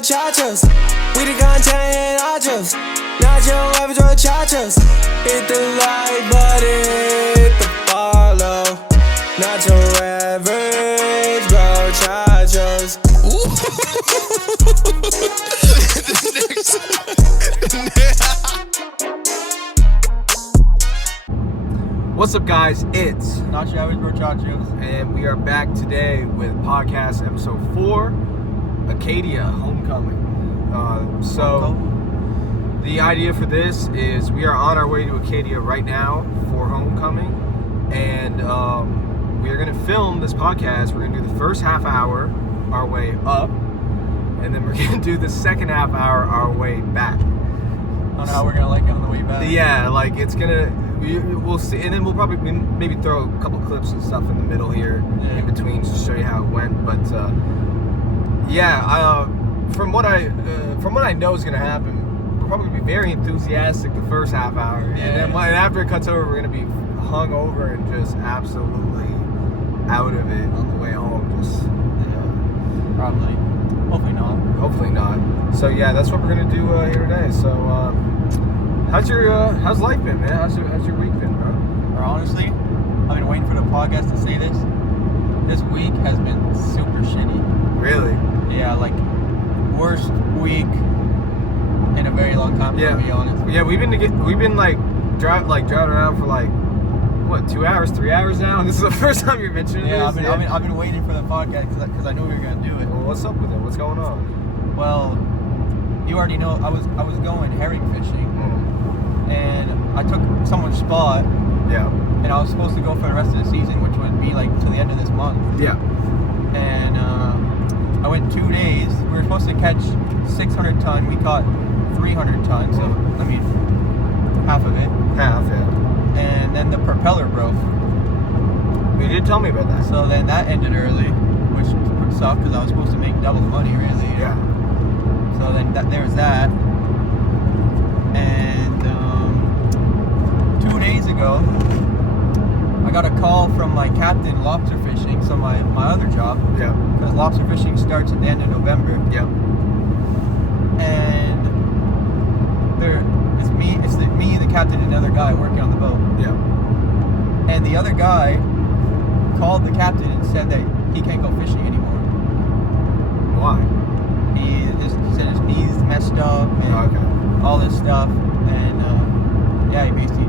muchachos. We the content and nachos. Nacho average or chachos. Hit the like button, hit the follow. Nacho average, bro, chachos. What's up, guys? It's Nacho average, bro, chachos. And we are back today with podcast episode 4, Acadia Homecoming. The idea for this is we are on our way to Acadia right now for homecoming, and we are going to film this podcast. We're going to do the first half hour our way up, and then we're going to do the second half hour our way back. I don't know how we're going to like it on the way back. Yeah, like it's going to... We'll see, and then we'll probably maybe throw a couple clips and stuff in the middle here, in between, to show you how it went. But from what I know is gonna happen, we'll probably be very enthusiastic the first half hour, and then after it cuts over, we're gonna be hung over and just absolutely out of it on the way home. Probably, hopefully not. So yeah, that's what we're gonna do here today. So. How's life been, man? How's your week been, bro? Or honestly, I've been waiting for the podcast to say this. This week has been super shitty. Really? Yeah, like worst week in a very long time. To be honest. Yeah, we've been driving around for 2 hours, 3 hours now. This is the first time you're mentioning this. I've been waiting for the podcast because I knew we were gonna do it. Well, what's up with it? What's going on? Well, you already know I was going herring fishing. And I took someone's spot. Yeah. And I was supposed to go for the rest of the season, which would be to the end of this month. Yeah. And I went 2 days. We were supposed to catch 600 ton. We caught 300 ton. So, I mean, half of it. Half, yeah. And then the propeller broke. You did tell me about that. So then that ended early, which sucked because I was supposed to make double the money, really. Yeah. So then there was that. And 2 days ago, I got a call from my captain lobster fishing, so my other job. Yeah. Because lobster fishing starts at the end of November. Yeah. And it's me, the captain, and another guy working on the boat. Yeah. And the other guy called the captain and said that he can't go fishing anymore. Why? He said his knees messed up and all this stuff, and he basically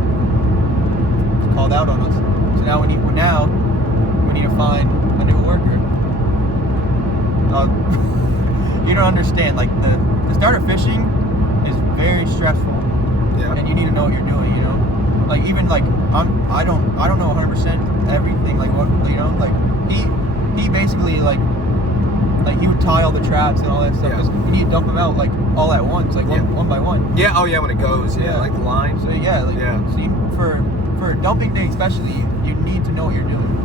called out on us. So now we need to find a new worker. You don't understand. The start of fishing is very stressful. Yeah. And you need to know what you're doing. You know, I don't know 100% everything. He basically he would tie all the traps and all that stuff. Because we need to dump them out all at once, one by one. Yeah. Oh yeah, when it goes. Yeah. Like the line. So for a dumping day especially, you need to know what you're doing.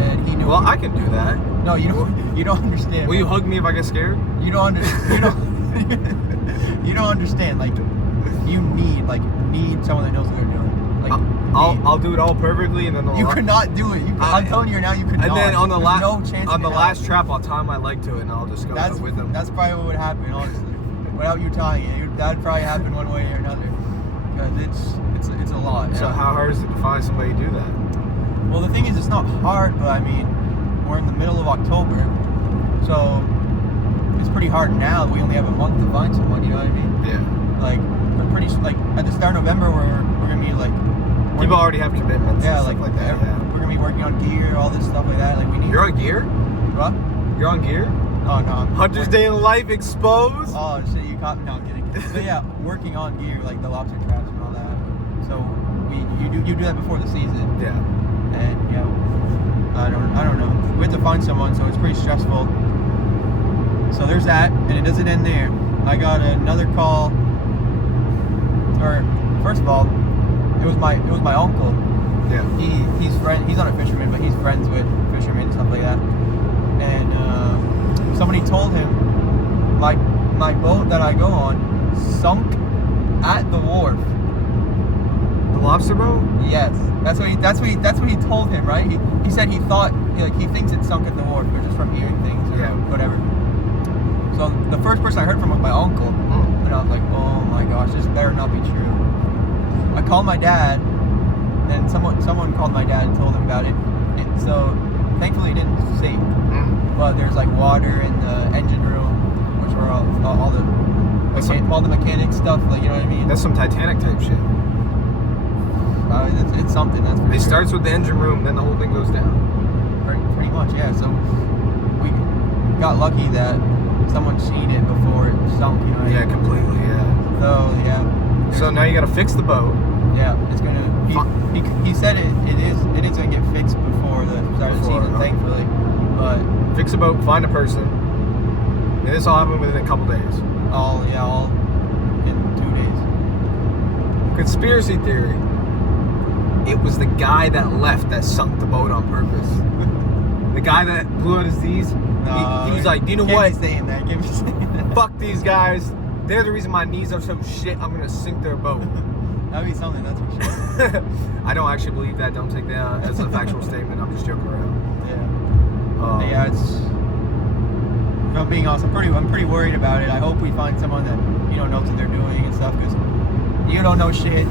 And he knew. Well, I can do that. No, you don't. You don't understand. Will you hug me if I get scared? You don't understand. You don't understand. You need someone that knows what they're doing. I'll do it all perfectly, and then you could not do it. I'm telling you now, you could not. And then on the last trap, I'll tie my leg to it, and I'll just go with them. That's probably what would happen, honestly. Without you tying it, that'd probably happen one way or another. Because it's a lot. So how hard is it to find somebody to do that? Well, the thing is, it's not hard, but I mean, we're in the middle of October, so it's pretty hard now. We only have a month to find someone. You know what I mean? Yeah. But pretty at the start of November, we're gonna be people already have commitments. Yeah, and stuff like that. We're gonna be working on gear, all this stuff like that. We need. You're on gear? What? You're on gear? Oh no. Hunter's Day in Life exposed. Oh shit, you caught me. No, I'm kidding. But yeah, working on gear, the lobster traps and all that. So you do that before the season. Yeah. And I don't know. We have to find someone, so it's pretty stressful. So there's that, and it doesn't end there. I got another call. Or first of all, it was my uncle. Yeah. He's not a fisherman, but he's friends with fishermen and stuff like that. And somebody told him my boat that I go on sunk at the wharf. The lobster boat? Yes. That's what he told him, right? He said he thought he thinks it sunk at the wharf, but just from hearing things or whatever. So the first person I heard from was my uncle, and I was like, oh my gosh, this better not be true. I called my dad, and someone called my dad and told him about it. So thankfully it didn't sink, but there's like water in the engine room, which were all the mechanic stuff, like, you know what I mean? That's some Titanic type shit. It's something, that's for It sure. starts with the engine room, then the whole thing goes down. Pretty much, yeah. So we got lucky that someone seen it before it sunk, you know what I Yeah, mean? completely, yeah. So, yeah. So now you gotta fix the boat. Yeah, it's gonna. He said it is gonna get fixed before the start of the season, thankfully. But Fix the boat, find a person. And this all happened within a couple days. all in 2 days. Conspiracy theory. It was the guy that left that sunk the boat on purpose. The guy that blew out his D's. He was like, you know what? Can't be saying that. Fuck these guys. They're the reason my knees are so shit. I'm gonna sink their boat. That'd be something, that's for sure. I don't actually believe that. Don't take that as a factual statement. I'm just joking around. Yeah. Yeah, it's. If I'm being honest, I'm pretty worried about it. I hope we find someone that knows what they're doing and stuff, because you don't know shit.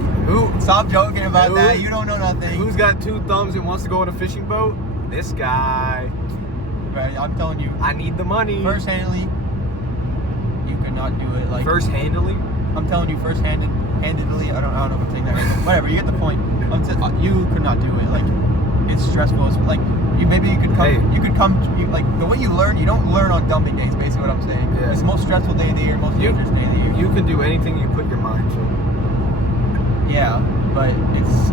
Stop joking about that. You don't know nothing. Who's got 2 thumbs and wants to go on a fishing boat? This guy. Right, I'm telling you. I need the money. First-handedly, you could not do it. Like First-handedly? I'm telling you, handedly. I don't know if I'm saying that right. Whatever, you get the point. You could not do it. Like, it's stressful. It's like you could come. Hey. You could come. Like the way you learn, you don't learn on dumping days. Basically, what I'm saying. Yeah. It's the most stressful day of the year, most dangerous day of the year. You can do anything you put your mind to. Yeah, but it's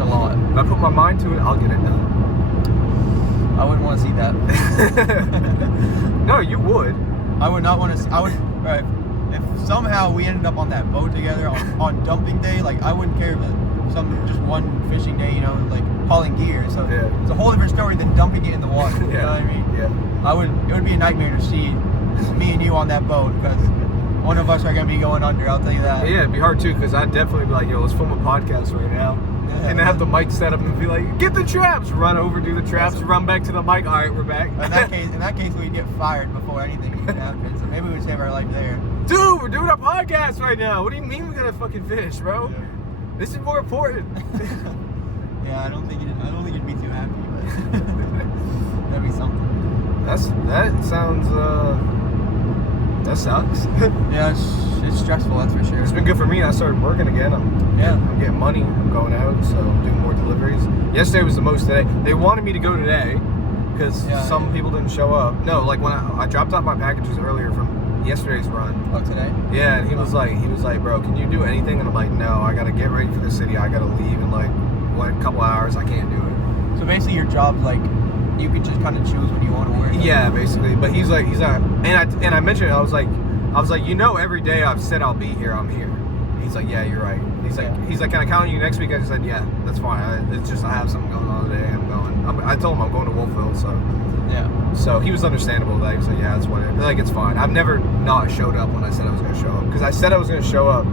a lot. If I put my mind to it, I'll get it done. I wouldn't want to see that. No, you would. I would not want to. Right. If somehow we ended up on that boat together on dumping day, like I wouldn't care if just one fishing day, like hauling gear. So Yeah. it's a whole different story than dumping it in the water. You Yeah. know what I mean? Yeah. It would be a nightmare to see me and you on that boat, because one of us are gonna be going under. I'll tell you that. Yeah, it'd be hard too, because I'd definitely be like, yo, let's film a podcast right now. Yeah. And have the mic set up and be like, get the traps, run over, do the traps, run back to the mic. All right, we're back. In that case, we'd get fired before anything even happened. So maybe we'd save our life there. Dude, we're doing a podcast right now. What do you mean we're gonna fucking finish, bro? Yeah. This is more important. Yeah, I don't think you'd be too happy, but that'd be something. That sounds that sucks. Yeah, it's stressful, that's for sure. It's been good for me. I started working again. I'm getting money. I'm going out, so I'm doing more deliveries. Yesterday was the most today. They wanted me to go today because some people didn't show up. No, like when I dropped off my packages earlier from yesterday's run. Oh, today? Yeah, and he was like, bro, can you do anything? And I'm like, no, I gotta get ready for the city. I gotta leave in like a couple hours. I can't do it. So basically, your job's like you could just kind of choose when you want to work. Yeah, basically. But he's like, and I mentioned it. I was like, every day I've said I'll be here, I'm here. He's like, yeah, you're right. He's like, can I count on you next week? I said, yeah, that's fine. It's just I have something going on today. I'm going. I told him I'm going to Wolfville, so. Yeah. So he was understandable. That he was like, yeah, that's whatever. Like, it's fine. I've never not showed up when I said I was going to show up, because I said I was going to show up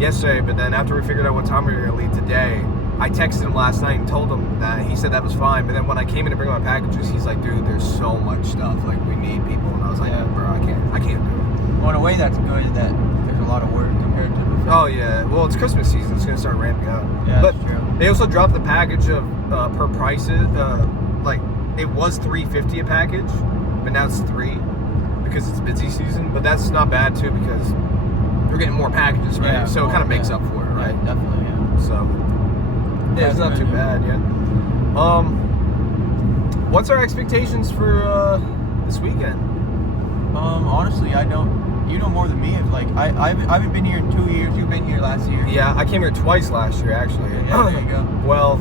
yesterday, but then after we figured out what time we were going to leave today, I texted him last night and told him that. He said that was fine, but then when I came in to bring my packages, he's like, dude, there's so much stuff. Like, we need people. And I was like, bro, I can't do it. Well, in a way, that's good that there's a lot of work compared to before. Oh, yeah. Well, it's Christmas season. It's going to start ramping up. Yeah, but that's true. They also dropped the package of per prices. Like, it was $3.50 a package, but now it's $3 because it's busy season. But that's not bad, too, because we're getting more packages, right? Yeah, so it kind of makes up for it, right? Yeah, definitely, yeah. So, yeah, it's not too bad, yeah. What's our expectations for this weekend? Honestly, I don't. You know more than me. It's like I haven't been here in 2 years. You've been here last year. Yeah, I came here twice last year, actually. Yeah, there you go. Well,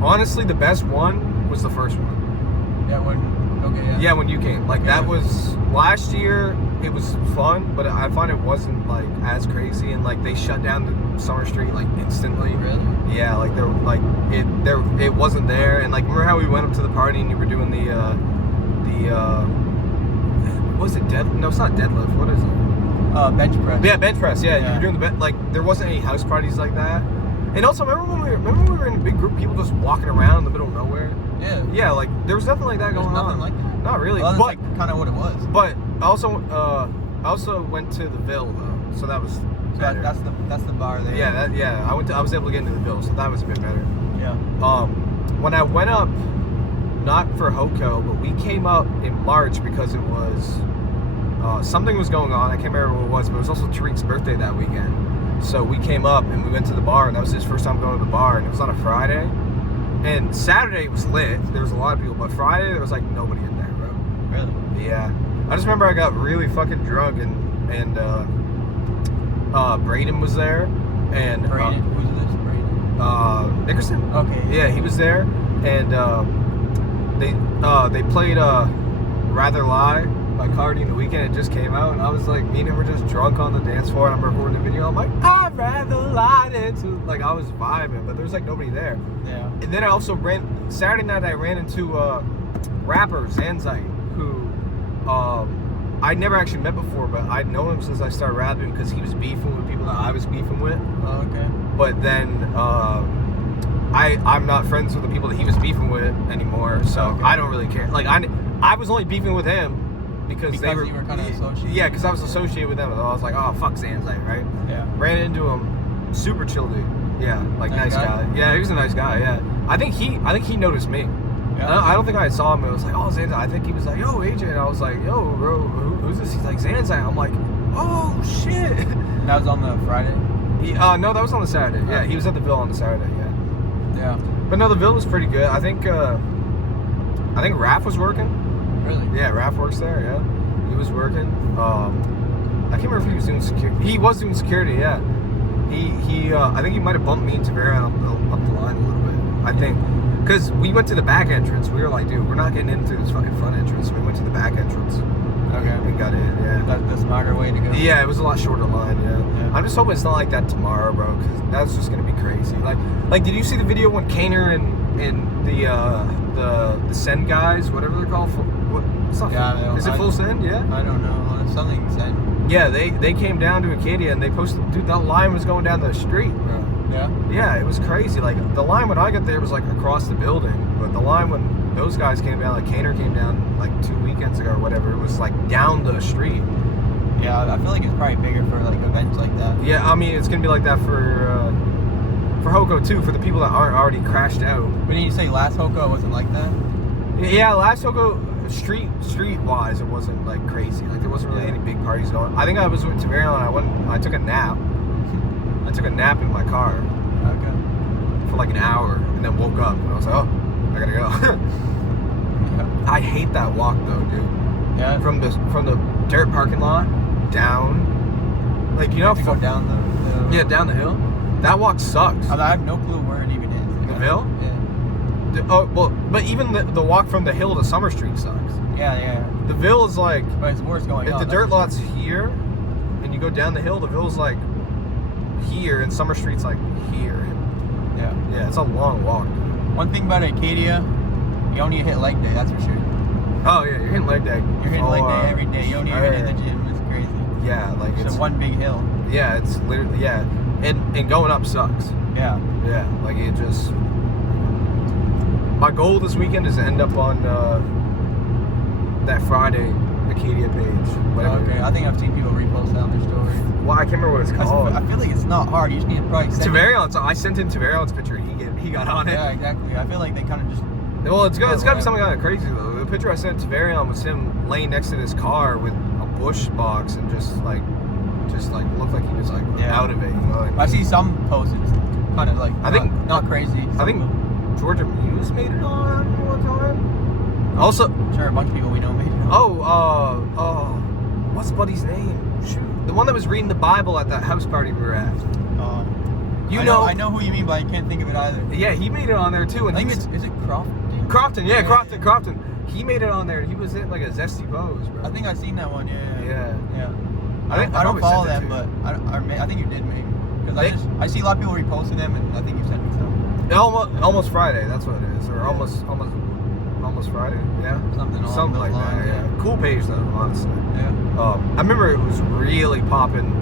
honestly, the best one was the first one. Yeah, Yeah, when you came. Like, that was last year. It was fun, but I find it wasn't like as crazy, and like they shut down the Summer Street like instantly. Really? Yeah, like it wasn't there, and like remember how we went up to the party and you were doing the what was it, no, it's not deadlift. What is it? Bench press. Yeah, bench press. Yeah, you Yeah. were doing like there wasn't any house parties like that. And also remember when we were in a big group, people just walking around in the middle of nowhere. Yeah. Yeah, like there was nothing like that There's going nothing on. like that. Not really. Well, that's but like kind of what it was. but I also went to the Ville though, so that was better. That's the bar there. Yeah, I was able to get into the Ville, so that was a bit better. Yeah. When I went up, not for Hoco, but we came up in March because it was something was going on. I can't remember what it was, but it was also Tariq's birthday that weekend. So we came up and we went to the bar, and that was his first time going to the bar, and it was on a Friday. And Saturday was lit. There was a lot of people, but Friday there was like nobody in there, bro. Really? Yeah. I just remember I got really fucking drunk, and Braden was there, and Braden, who's this? Braden. Nickerson. Okay. Yeah, he was there, and they played Rather Lie by Cardi in the Weekend. It just came out, and I was like, me and him were just drunk on the dance floor, and I'm recording the video. I'm like, I'd rather lie than to, like, I was vibing, but there was like nobody there. Yeah. And then I also Saturday night I ran into rapper Zanzite, who I'd never actually met before, but I'd known him since I started rapping because he was beefing with people that I was beefing with. Oh, okay. But then I'm not friends with the people that he was beefing with anymore, so Okay. I don't really care. Like I was only beefing with him because they were you were kind of associated. Yeah, because I was associated with them. And I was like, oh fuck Zanzite, right? Yeah. Ran into him, super chill dude. Yeah, like nice Nice guy. guy? Yeah, he was a nice guy. Yeah, I think he noticed me. Yeah. I don't think I saw him. It was like, oh, Zanzite. I think he was like, yo, AJ. And I was like, yo, bro, who's this? He's like, Zanzite. I'm like, oh, shit. And that was on the Friday? No, that was on the Saturday. Yeah, he was at the Ville on the Saturday, yeah. Yeah. But no, the Ville was pretty good. I think Raph was working. Really? Yeah, Raph works there, yeah. He was working. I can't remember if he was doing security. He was doing security, yeah. He I think he might have bumped me and Tavera up the line a little bit. I think. Because we went to the back entrance. We were like, dude, we're not getting into this fucking front entrance. So we went to the back entrance. Okay. And got in, yeah. That's the smarter way to go. Yeah, it was a lot shorter line, yeah. Yeah. I'm just hoping it's not like that tomorrow, bro, because that's just going to be crazy. Like, did you see the video when Kaner and the Send guys, whatever they're called? It's not Yeah, is it Full Send? Yeah? I don't know. Something said. Yeah, they came down to Acadia and they posted, dude, that line was going down the street, bro. Yeah? Yeah, it was crazy. Like, the line when I got there was like across the building, but the line when those guys came down, like Kaner came down like 2 weekends ago or whatever, it was like down the street. Yeah, I feel like it's probably bigger for like events like that. Yeah, I mean, it's gonna be like that for Hoco too, for the people that aren't already crashed out. But didn't you say last Hoco wasn't like that? Yeah, last Hoco, street wise, it wasn't like crazy. Like there wasn't really any big parties going. I think I was with Tavera and I took a nap. I took a nap in my car Okay. for like an hour and then woke up and I was like, oh, I gotta go. Yeah. I hate that walk though, dude. Yeah. From the dirt parking lot down, like, you know, to go down the yeah, down the hill. That walk sucks. I have no clue where it even is. The Ville? Yeah. Oh well, but even the walk from the hill to Summer Street sucks. Yeah. The Ville is like, But it's worse going if up. the dirt lot's here and you go down the hill, the Ville's like here and Summer Street's like here. Yeah. Yeah, it's a long walk. One thing about Acadia, you don't need to hit leg day, that's for sure. Oh yeah, you're hitting leg day. You're hitting leg day every day. You don't even hit the gym. It's crazy. Yeah, like It's a one big hill. Yeah, it's literally, yeah, and going up sucks. Yeah. Yeah, like it just. My goal this weekend is to end up on that Friday Acadia page. Whatever. Okay. I think I've seen people repost that on their story. Well, I can't remember what it's called. I feel like it's not hard. You just need to probably send Taverion's. I sent him Taverion's picture. He got on it. Yeah, exactly. I feel like they kind of just. Well, it's got to be something kind of crazy though. The picture I sent to Varion was him laying next to this car with a bush box and just like looked like he was like out of it. You know? Like, I see some posts. It's kind of like I think not crazy. I think Georgia Muse made it on one time. Also, sure, a bunch of people we know made it on. What's Buddy's name? Shoot, the one that was reading the Bible at that house party we were at. I know who you mean, but I can't think of it either. Yeah, he made it on there too. And I think is it Crofton? Crofton, yeah, Crofton. He made it on there. He was in like a zesty pose, bro. I think I've seen that one. Yeah. I don't follow them, but I think you did maybe. Because I see a lot of people reposting them, and I think you sent me some. Almost Friday. That's what it is, or almost Friday. Yeah, something like that. Yeah. Cool page though, honestly. Yeah. I remember it was really popping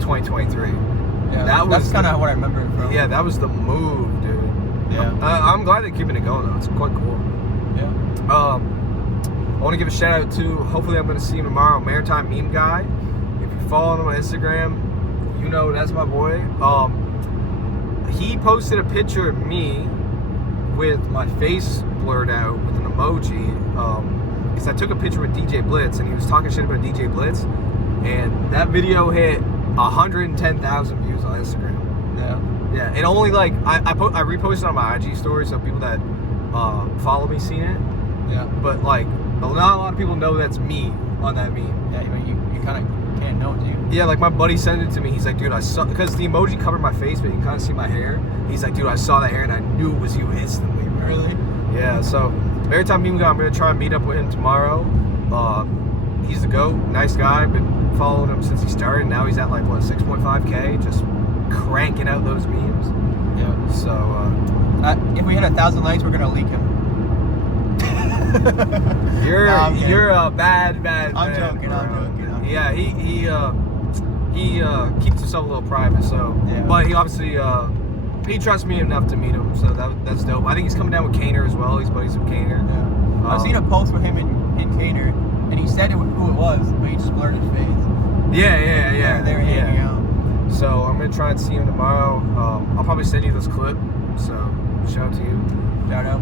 2023. Yeah, that's kind of what I remember it from. Yeah, that was the move, dude. Yeah. I'm glad they're keeping it going though. It's quite cool. Yeah. I want to give a shout out to, hopefully I'm going to see him tomorrow, Maritime Meme Guy. If you follow him on Instagram, you know that's my boy. He posted a picture of me with my face blurred out with an emoji. Because I took a picture with DJ Blitz and he was talking shit about DJ Blitz. And that video hit 110,000 views on Instagram. Yeah. It only like, I reposted on my IG story so people that follow me seen it. Yeah. But like, not a lot of people know that's me on that meme. Yeah, you kind of can't know, dude. Yeah, like my buddy sent it to me. He's like, dude, I saw, because the emoji covered my face, but you can kind of see my hair. He's like, dude, I saw that hair and I knew it was you instantly. Bro. Really? Yeah, so Maritime Meme Guy, I'm going to try and meet up with him tomorrow. He's the GOAT, nice guy. Been following him since he started. Now he's at like, what, 6.5K, just cranking out those memes. Yeah. So, if we hit 1,000 likes, we're going to leak him. You're a bad. I'm joking. Yeah, he keeps himself a little private. So, yeah. But he obviously he trusts me enough to meet him. So that's dope. I think he's coming down with Kaner as well. He's buddies with Kaner. Yeah. I've seen a post with him in Kaner, and he said who it was, but he just blurred his face. Yeah. They were hanging out. So I'm gonna try and see him tomorrow. I'll probably send you this clip. So shout out to you. Shout out.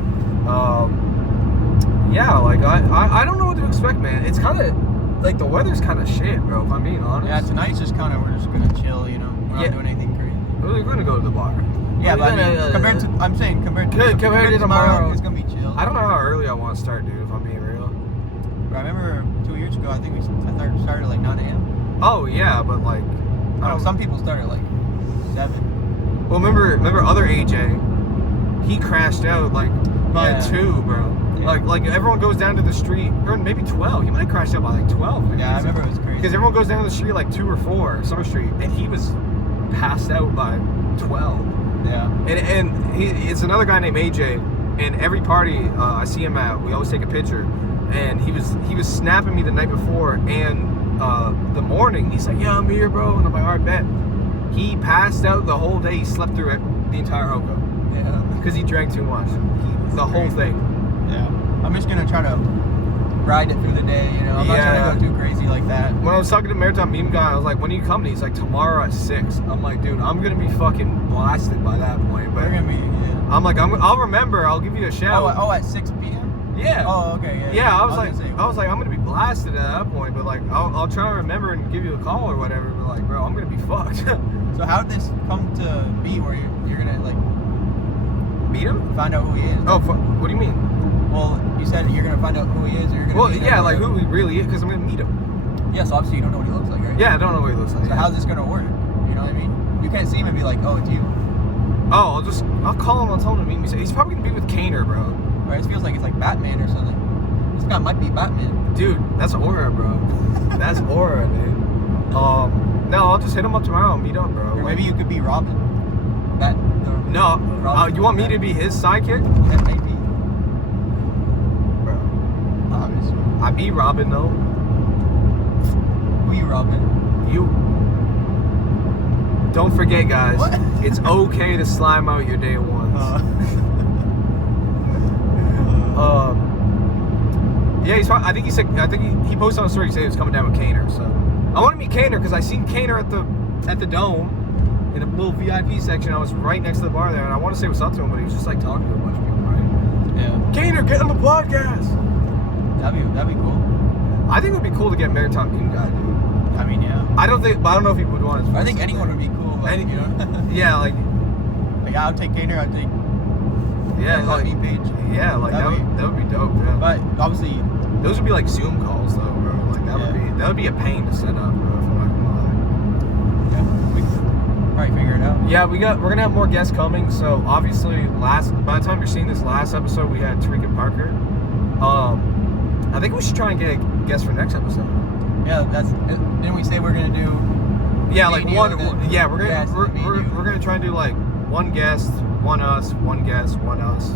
Yeah, like I don't know what to expect, man. It's kind of like the weather's kind of shit, bro. If I'm being honest. Yeah, tonight's just kind of we're just gonna chill, you know. We're not doing anything crazy. We're gonna go to the bar. Yeah, but I mean, compared to tomorrow, it's gonna be chill. I don't know how early I want to start, dude. If I'm being real. But I remember 2 years ago, I think I started at like 9 a.m. Oh yeah, but like, some people start at like 7. Well, remember other AJ, he crashed out like by 2, bro. Yeah. Like everyone goes down to the street, or maybe 12. He might crash out by like 12. Yeah, I remember it was crazy. Because everyone goes down to the street like 2 or 4, Summer Street, and he was passed out by 12. Yeah. And it's another guy named AJ, and every party I see him at, we always take a picture. And he was snapping me the night before, and the morning he's like, yeah, I'm here, bro. And I'm like, all right, bet. He passed out the whole day. He slept through it, the entire Hoco. Yeah. Because he drank too much. The whole thing. Yeah. I'm just gonna try to ride it through the day, you know. I'm not trying to go too crazy like that. When I was talking to Maritime Meme Guy, I was like, when are you coming? He's like, tomorrow at 6. I'm like, dude, I'm gonna be fucking blasted by that point. But we're gonna be, yeah. I'm like, I'll remember. I'll give you a shout. Oh, at 6 p.m. Yeah. Oh, okay. Yeah. Yeah, I was like, I'm gonna be blasted at that point. But like, I'll try to remember and give you a call or whatever. But like, bro, I'm gonna be fucked. So how did this come to be where you're gonna like meet him? Find out who he is? Oh, what do you mean? Well, you said you're gonna find out who he is, or you're gonna. Well, yeah, like who he really is, because I'm gonna meet him. Yeah, so obviously you don't know what he looks like, right? Yeah, I don't know what he looks like. So how's this gonna work? You know what I mean? You can't see him and be like, oh, it's you. Oh, I'll call him. I'll tell him to meet me. He's probably gonna be with Kaner, bro. Or it feels like it's like Batman or something. This guy might be Batman. Dude, that's aura, bro. That's aura, dude. No, I'll just hit him up tomorrow and meet up, bro. Or maybe you could be Robin. No. You want me to be his sidekick? Yeah, maybe. Bro. Obviously. I be Robin, though. Who you, Robin? You. Don't forget, guys. What? It's okay to slime out your day ones. Yeah, I think he posted on a story. He said he was coming down with Kaner. So I want to meet Kaner because I seen Kaner at the Dome in a little VIP section. I was right next to the bar there, and I want to say what's up to him, but he was just like talking to a bunch of people, right? Yeah. Kaner, get on the podcast. That'd be cool. I think it would be cool to get Maritime Meme Guy, dude. I mean, yeah. I don't know if he would want to. I think anyone would be cool. Like, you know? Yeah, like I'll take Kaner. I'll take. Yeah, like page. Yeah, like that would be dope. Yeah. But obviously, those would be like Zoom calls, though, bro. Like that would be a pain to set up, bro. If I'm not gonna lie. Yeah, we can probably figure it out. Yeah, we're gonna have more guests coming. So obviously, by the time you're seeing this last episode, we had Tariq and Parker. I think we should try and get a guest for next episode. Yeah, didn't we say we're gonna do? Yeah, like one. Yeah, we're gonna try and do like one guest, one us, one guest, one us.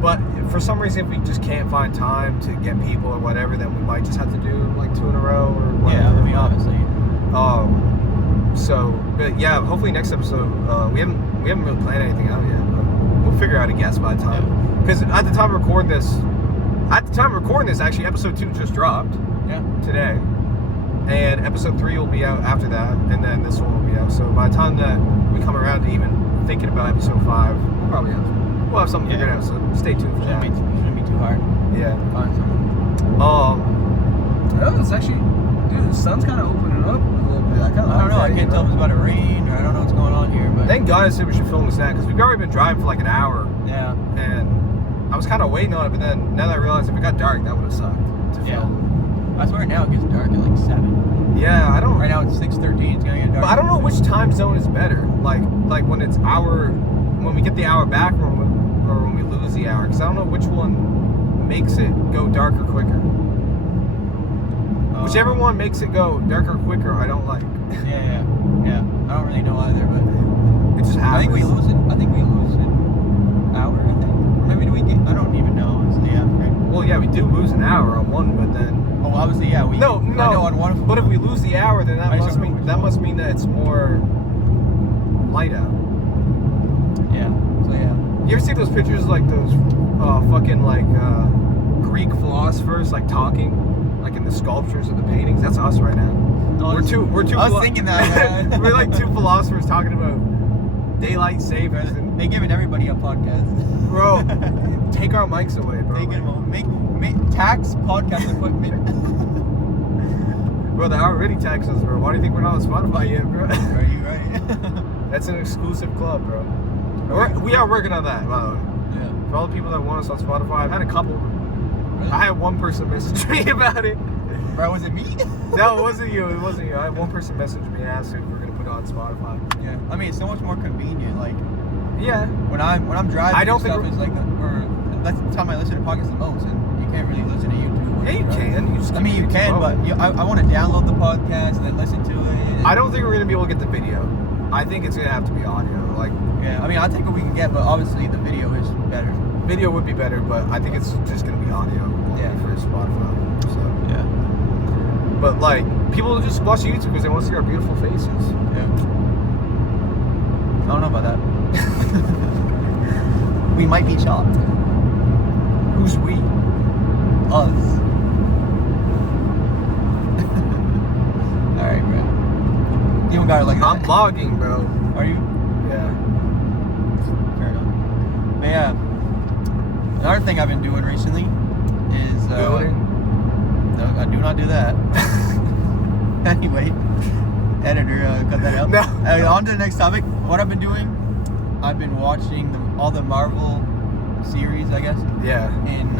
But for some reason, if we just can't find time to get people or whatever, then we might just have to do like 2 in a row or whatever. Yeah, I mean, obviously. But yeah, hopefully next episode, we haven't really planned anything out yet, but we'll figure out a guest by the time. Because at the time of recording this, at the time of recording this, actually, episode 2 just dropped. Yeah. Today. And episode 3 will be out after that, and then this one will be out. So by the time that we come around to even thinking about episode 5, we'll have something figured out. So stay tuned for that. Shouldn't be too hard. Yeah. Find something. Oh, it's actually, dude, the sun's kind of opening up a little bit. I don't know. I can't tell if it's about to rain, or I don't know what's going on here. But Thank God I said we should film this now, because we've already been driving for like an hour. yeah. And I was kind of waiting on it, but then now that I realized if it got dark, that would have sucked to film. I swear now it gets dark at like 7. Yeah, I don't. Right now it's 6:13. It's gonna get dark. But I don't know which time zone is better. Like when it's when we get the hour back, or when we lose the hour. Because I don't know which one makes it go darker quicker. Whichever one makes it go darker quicker, I don't like. Yeah. I don't really know either, but It just happens. I think we lose an hour. I think, or maybe do we get? I don't even know. Honestly, yeah. Right. Well, yeah, we do lose an hour on one, but then. Oh, obviously, yeah. We No. I know on one. But if we lose the hour, then I just that don't must mean that it's more light out. Yeah. So yeah. You ever see those pictures of, like those fucking like Greek philosophers like talking, like in the sculptures of the paintings? That's us right now. We're two. I was thinking that. Man. We're like two philosophers talking about daylight savings and They giving everybody a podcast. bro, take our mics away, bro. Take it home. Make tax podcast equipment. Bro, they already tax us, bro. Why do you think we're not on Spotify yet, bro? Are you right? That's an exclusive club, bro. We are working on that, by the way. Yeah. For all the people that want us on Spotify, I've had a couple. Really? I had one person message me about it. Bro, was it me? No, it wasn't you. It wasn't you. I had one person message me and asked if we were gonna put it on Spotify. Yeah. I mean, it's so much more convenient. Like Yeah. when I'm driving, I don't and stuff think is like, that's the time I listen to podcasts the most, and you can't really listen to YouTube. when Yeah, you you're driving. can. You just I mean, you keep can, YouTube but open. I want to download the podcast and then listen to it. I don't think we're gonna be able to get the video. I think it's gonna have to be audio. Like Yeah. I mean, I'll take what we can get, but obviously the video is better. video would be better, but I think it's just gonna be audio only for Spotify. So. Yeah. But like, people just watch YouTube because they want to see our beautiful faces. Yeah. I don't know about that. We might be shocked. Who's we? Us. Alright, bro. You don't got it like that. I'm vlogging, bro. Are you? Yeah. Fair enough. But yeah. Another thing I've been doing recently is no, I do not do that. Anyway, editor, cut that out. No. On to the next topic. What I've been doing, I've been watching all the Marvel series, I guess, Yeah. in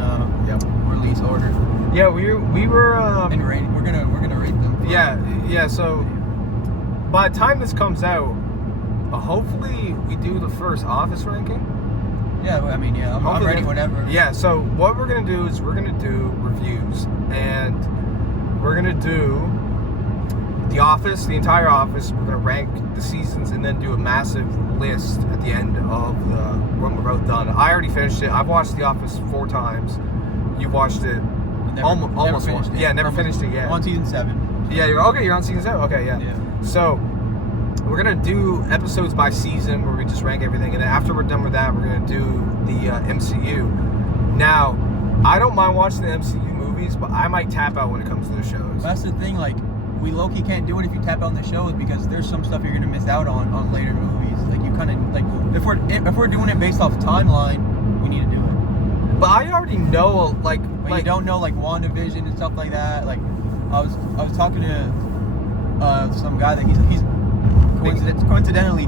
Yep. release order. Yeah, we were. And rate. We're gonna rate them. Yeah. So by the time this comes out, hopefully we do the first Office ranking. Yeah. I mean, yeah. I'm Hopefully ready whenever. Yeah. So what we're gonna do is we're gonna do reviews, and we're gonna do The Office, the entire Office. We're gonna rank the seasons and then do a massive list at the end of when we're both done. I already finished it. I've watched The Office 4 times. You've watched it almost finished once. it. Yeah, never finished it yet. I'm on season 7. Yeah, you're okay. You're on season 7. Okay, yeah. So we're gonna do episodes by season where we just rank everything, and then after we're done with that, we're gonna do the MCU. Now, I don't mind watching the MCU movies, but I might tap out when it comes to the shows. That's the thing. Like, we low-key can't do it if you tap out on the shows because there's some stuff you're gonna miss out on later movies. Like, you kind of like if we're doing it based off timeline, we need to do it. But I already know, like you don't know like WandaVision and stuff like that. Like, I was talking to some guy that he's coincidentally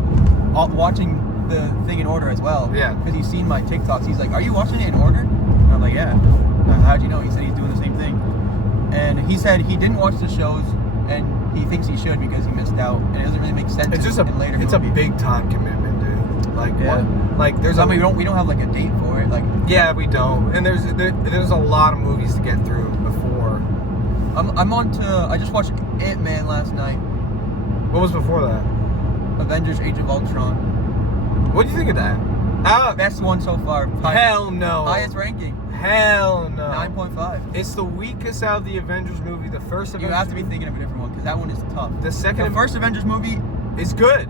watching the thing in order as well. Yeah. Because he's seen my TikToks. He's like, "Are you watching it in order?" And I'm like, "Yeah." How'd you know? He said he's doing the same thing. And he said he didn't watch the shows, and he thinks he should because he missed out, and it doesn't really make sense. It's just in later it's movies. a big time commitment, dude. Like Yeah. what? Like there's I mean, we don't have like a date for it. Like, Yeah, we don't. And there's a lot of movies to get through before. I'm on to. I just watched Ant-Man last night. What was before that? Avengers: Age of Ultron. What do you think of that? Best one so far. Hell no. Highest ranking. Hell no. 9.5. It's the weakest out of the Avengers movie. The first Avengers You have to be movie- thinking of a different one because that one is tough. The second The first Avengers movie, is good.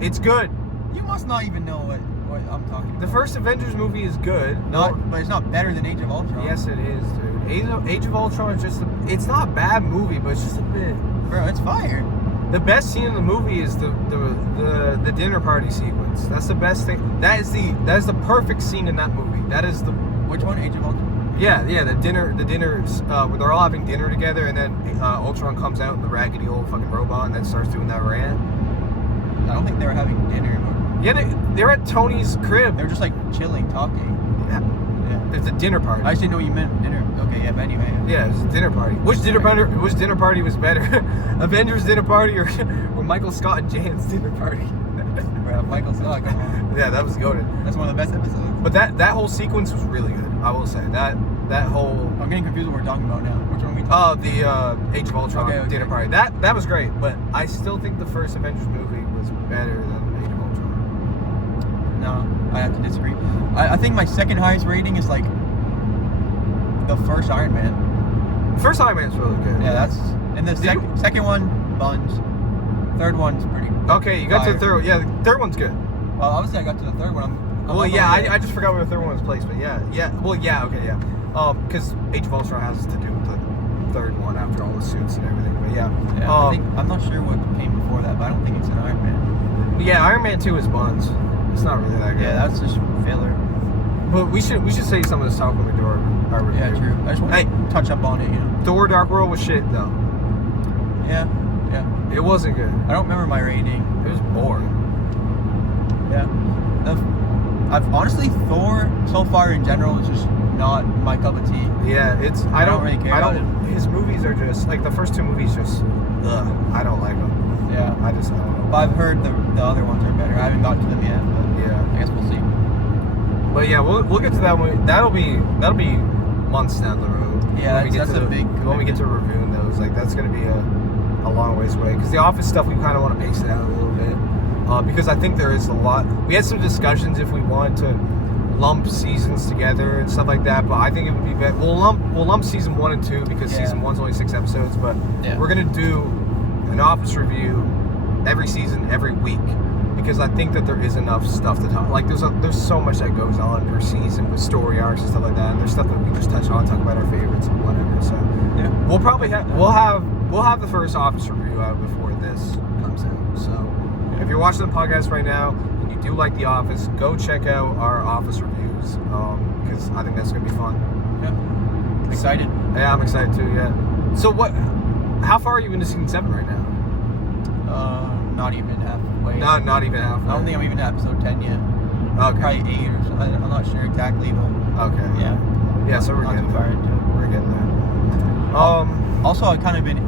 It's good. you must not even know what what I'm talking about. The first Avengers movie is good. But it's not better than Age of Ultron. Yes, it is, dude. Age of Ultron is just. It's not a bad movie, but it's just a bit. Bro, it's fire. The best scene in the movie is the dinner party sequence. That's the best thing. That is the perfect scene in that movie. That is the. Which one? Age of Ultron? Yeah, the dinners where they're all having dinner together, and then Ultron comes out in the raggedy old fucking robot, and then starts doing that rant. I don't think they were having dinner. Yeah, they're at Tony's crib. They were just like chilling, talking. Yeah. It's a dinner party. I just didn't know you meant dinner. Okay, yeah, but anyway. Yeah, it's a dinner party. Which dinner party was better? Avengers dinner party or Michael Scott and Jan's dinner party? Bro, Michael Scott, come on. Yeah, that was goated. That's one of the best episodes. But that whole sequence was really good. I will say that whole. I'm getting confused what we're talking about now. Which one are we Oh, talking the Age of Ultron Okay. dinner party. That was great, but I still think the first Avengers movie was better than Age of Ultron. No, I have to disagree. I think my second highest rating is like the first Iron Man. First Iron Man's really good. Yeah, that's and the second one, buns. Third one's pretty. Okay, you got to the fire. third one. Yeah, the third one's good. Well, obviously I got to the third one. Well, yeah, I just forgot where the third one was placed, but yeah. Well, yeah, okay, yeah. Because Age of Ultron has to do with the third one after all the suits and everything. But yeah, I'm not sure what came before that, but I don't think it's an Iron Man. yeah, Iron Man 2 is buns. It's not really that good. Yeah, that's just filler. But we should say some of this talk when we do our review. Yeah, true. I just want to touch up on it, you know. Thor: Dark World was shit though. Yeah. It wasn't good. I don't remember my rating. It was boring. Yeah. I've honestly Thor so far in general is just not my cup of tea. Yeah, I don't really care about His movies are just like the first two movies. Just I don't like them. Yeah. I don't know. But I've heard the other ones are better. I haven't got to them yet, but Yeah. I guess we'll see. But yeah, we'll get to that one. That'll be months down the road. Yeah, when we get that's to a big when we get to reviewing those. Like that's gonna be a long ways away. Because the Office stuff, we kind of want to pace it out a little bit. Because I think there is a lot. We had some discussions if we wanted to lump seasons together and stuff like that. But I think it would be better. We'll lump season 1 and 2 because season 1's only 6 episodes. But we're gonna do an Office review every season, every week. Because I think that there is enough stuff to talk. Like there's so much that goes on per season with story arcs and stuff like that. And there's stuff that we just touch on, talk about our favorites and whatever. So we'll probably have the first Office review out before this comes out. So if you're watching the podcast right now and you do like The Office, go check out our Office reviews because I think that's gonna be fun. Yeah. Excited. Yeah, I'm excited too. Yeah. So how far are you into season 7 right now? Not even halfway. Not even halfway. I don't think I'm even at episode 10 yet. Okay. Probably 8 or something. I'm not sure exactly, but Okay. yeah. Yeah, so we're not getting too far there. into it. We're getting there. Also, I kind of been,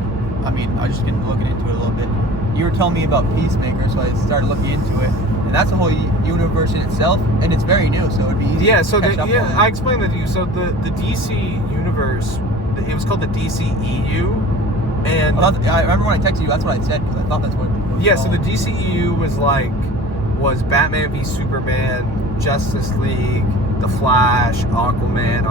I just been looking into it a little bit. You were telling me about Peacemaker, so I started looking into it, and that's a whole universe in itself, and it's very new, so it'd be easy. Yeah, so to catch up on. I explained that to you. So the DC universe, it was called the DCEU, and I remember when I texted you, that's what I said because I thought that's what. It was so the called. DCEU was Batman v Superman, Justice League, The Flash, Aquaman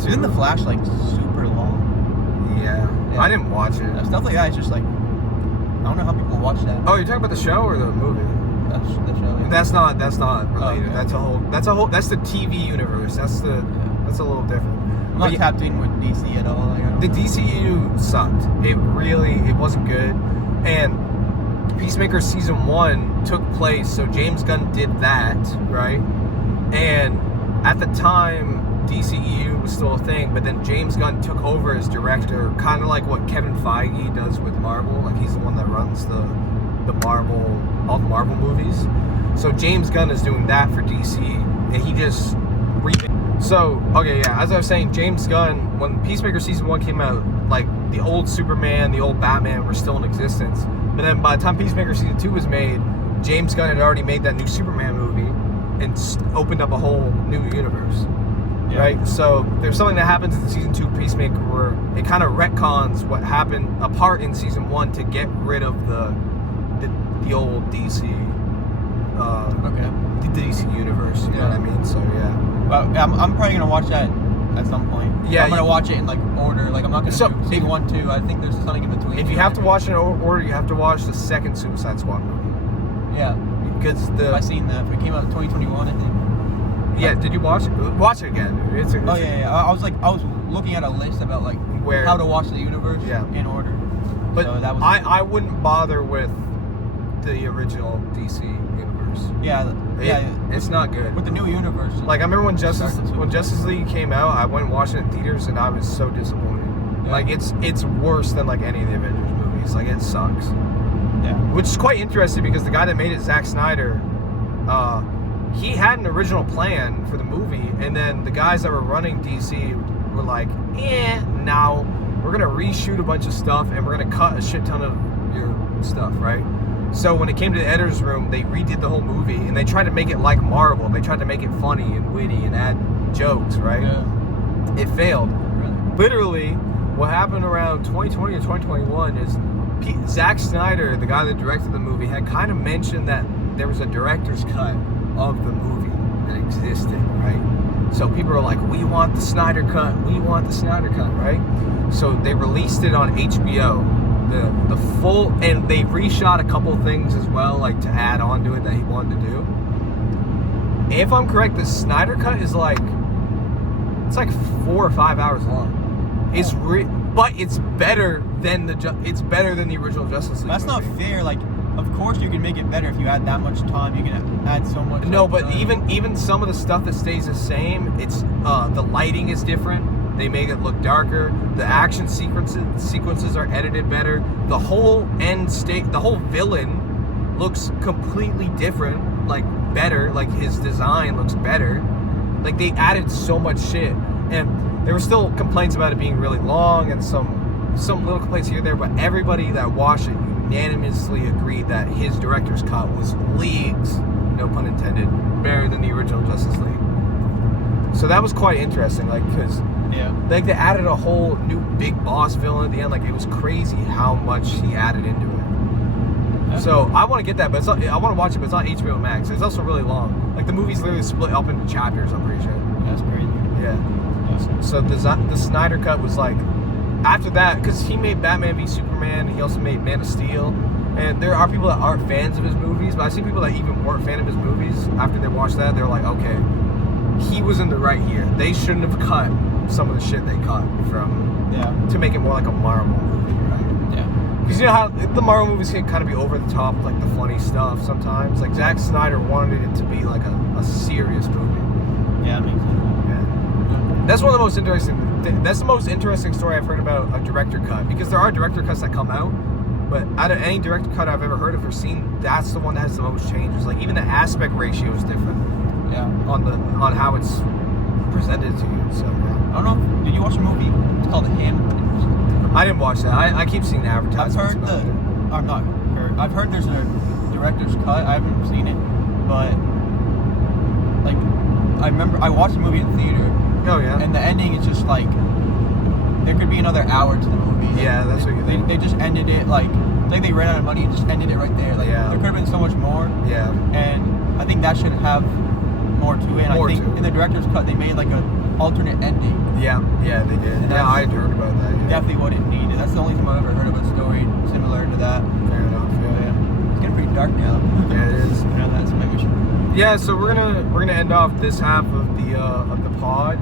2. Isn't the Flash like super long? Yeah. Yeah. I didn't watch it. Stuff like that is just like I don't know how people watch that. Oh, you're talking about the show or the movie? That's the show. Yeah. That's not related. Okay. That's the TV universe. That's a little different. I'm not tapped in with DC at all. Like, I don't The know. DCU sucked. It wasn't good. And Peacemaker season 1 took place, so James Gunn did that, right? And at the time, DCEU was still a thing, but then James Gunn took over as director, kind of like what Kevin Feige does with Marvel. Like he's the one that runs all the Marvel movies. So James Gunn is doing that for DC, and he just So, okay, yeah, as I was saying, James Gunn, when Peacemaker season 1 came out, like the old Superman, the old Batman were still in existence. But then by the time Peacemaker season 2 was made, James Gunn had already made that new Superman movie and opened up a whole new universe. Yeah. Right? So there's something that happens in season 2 Peacemaker where it kind of retcons what happened apart in season 1 to get rid of the old DC the DC universe, you know what I mean? So yeah. Well, I'm probably gonna watch that at some point. Yeah, I'm gonna watch it in like order. Like I'm not gonna do season 1, 2. I think there's something in between. If you have to watch it in order, you have to watch the second Suicide Squad movie. Yeah. because I seen that. It came out in 2021, I think. Yeah, did you watch it? Watch it again. Oh yeah. I was looking at a list about like Where- how to watch the universe in order. But so that was I wouldn't bother with the original DC universe. It's not good. With the new universe. Like I remember when Justice League came out, I went and watched it in theaters, and I was so disappointed. Yeah. Like it's worse than like any of the Avengers movies. Like it sucks. Yeah. Which is quite interesting because the guy that made it, Zack Snyder, he had an original plan for the movie, and then the guys that were running DC were like, now we're gonna reshoot a bunch of stuff and we're gonna cut a shit ton of your stuff, right? So when it came to the editor's room, they redid the whole movie and they tried to make it like Marvel. They tried to make it funny and witty and add jokes, right? Yeah. It failed. Really? Literally, what happened around 2020 or 2021 is Zack Snyder, the guy that directed the movie, had kind of mentioned that there was a director's cut of the movie that existed, right? So people are like, we want the Snyder cut, right? So they released it on HBO, the full, and they reshot a couple things as well, like to add on to it that he wanted to do. If I'm correct, the Snyder cut is like, it's like 4 or 5 hours long. It's but it's better than the original Justice League. That's movie. not fair. Like, of course you can make it better if you add that much time. You can add so much. No, but even some of the stuff that stays the same, it's the lighting is different. They make it look darker. The action sequences are edited better. The whole the whole villain looks completely different, like better. Like his design looks better. Like they added so much shit, and there were still complaints about it being really long and some little complaints here and there. But everybody that watched it unanimously agreed that his director's cut was leagues, no pun intended, better than the original Justice League. So that was quite interesting, like, because like they added a whole new big boss villain at the end. Like it was crazy how much he added into it. Yeah. So I want to get that, but I want to watch it, but it's on HBO Max. It's also really long. Like the movie's literally split up into chapters, I'm pretty sure. That's crazy. Yeah. So the Snyder cut was like, after that, because he made Batman v Superman, he also made Man of Steel, and there are people that aren't fans of his movies, but I see people that even weren't fan of his movies, after they watched that, they're like, okay, he was in the right here. They shouldn't have cut some of the shit they cut to make it more like a Marvel movie, right? Yeah. Because you know how the Marvel movies can kind of be over the top, like the funny stuff sometimes. Like Zack Snyder wanted it to be like a serious movie. Yeah, that makes sense. That's one of the most interesting. That's the most interesting story I've heard about a director cut, because there are director cuts that come out, but out of any director cut I've ever heard of or seen, that's the one that has the most changes. Like even the aspect ratio is different. Yeah. On how it's presented to you. So I don't know. Did you watch a movie? It's called Him. I didn't watch that. I keep seeing advertisements. I've heard there's a director's cut. I haven't seen it, but like I remember I watched the movie in theater. Oh yeah. And the ending is just like there could be another hour to the movie. Yeah, that's what you think. They just ended it like they ran out of money and just ended it right there. Like there could have been so much more. Yeah. And I think that should have more to it. And I think in the director's cut they made like an alternate ending. Yeah, they did. And I had heard about that. Yeah. Definitely what it needed. That's the only time I've ever heard of a story similar to that. Fair enough. Yeah. It's getting pretty dark now. Yeah, it is. That's my mission. Yeah, so we're gonna end off this half of the pod.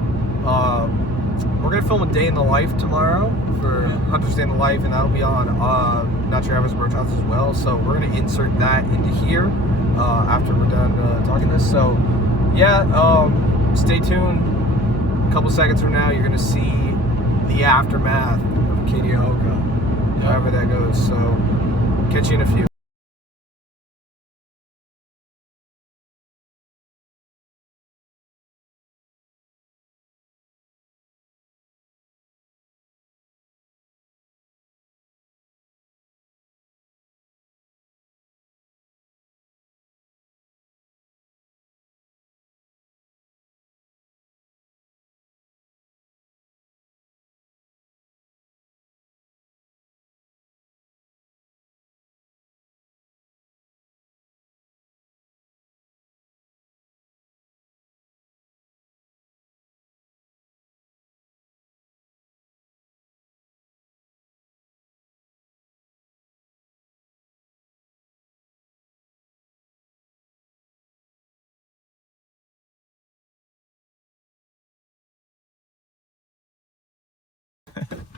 We're gonna film a day in the life tomorrow for Hunter's Day in the Life, and that'll be on Not Your Average Bird House as well. So we're gonna insert that into here after we're done talking this. So yeah, stay tuned. A couple seconds from now, you're gonna see the aftermath of Acadia Hoco, however that goes. So catch you in a few.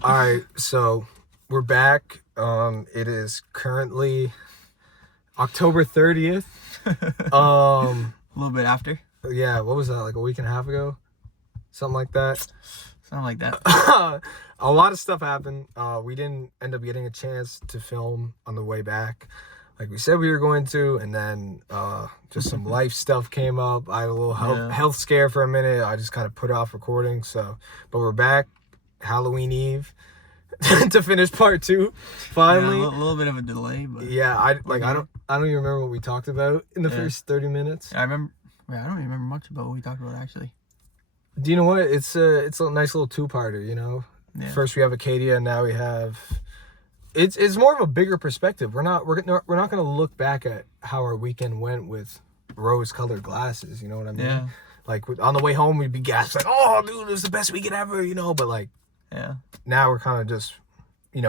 All right, so we're back. It is currently October 30th. A little bit after. Yeah, what was that, like a week and a half ago? Something like that. Something like that. A lot of stuff happened. We didn't end up getting a chance to film on the way back like we said we were going to, and then just some life stuff came up. I had a little health scare for a minute. I just kind of put off recording, but we're back. Halloween Eve to finish part 2 finally. Yeah, a little bit of a delay, but yeah, I don't even remember what we talked about in the first 30 minutes. I remember. I don't even remember much about what we talked about actually. Do you know what? It's a nice little 2-parter, you know. Yeah. First we have Acadia, and now we have. It's more of a bigger perspective. We're not gonna look back at how our weekend went with rose-colored glasses. You know what I mean? Yeah. Like on the way home, we'd be gasped like, "Oh, dude, it was the best weekend ever," you know. But like, yeah. Now we're kind of just,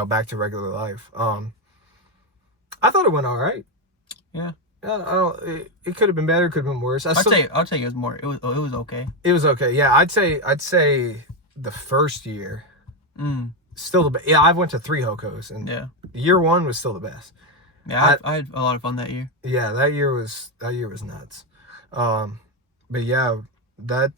back to regular life. I thought it went all right. Yeah. It could have been better. Could have been worse. I'll tell you, it was more. It was okay. It was okay. Yeah, I'd say the first year. Still the best. Yeah, I went to 3 Hocos, and year 1 was still the best. Yeah, I had a lot of fun that year. Yeah, that year was nuts. But yeah, that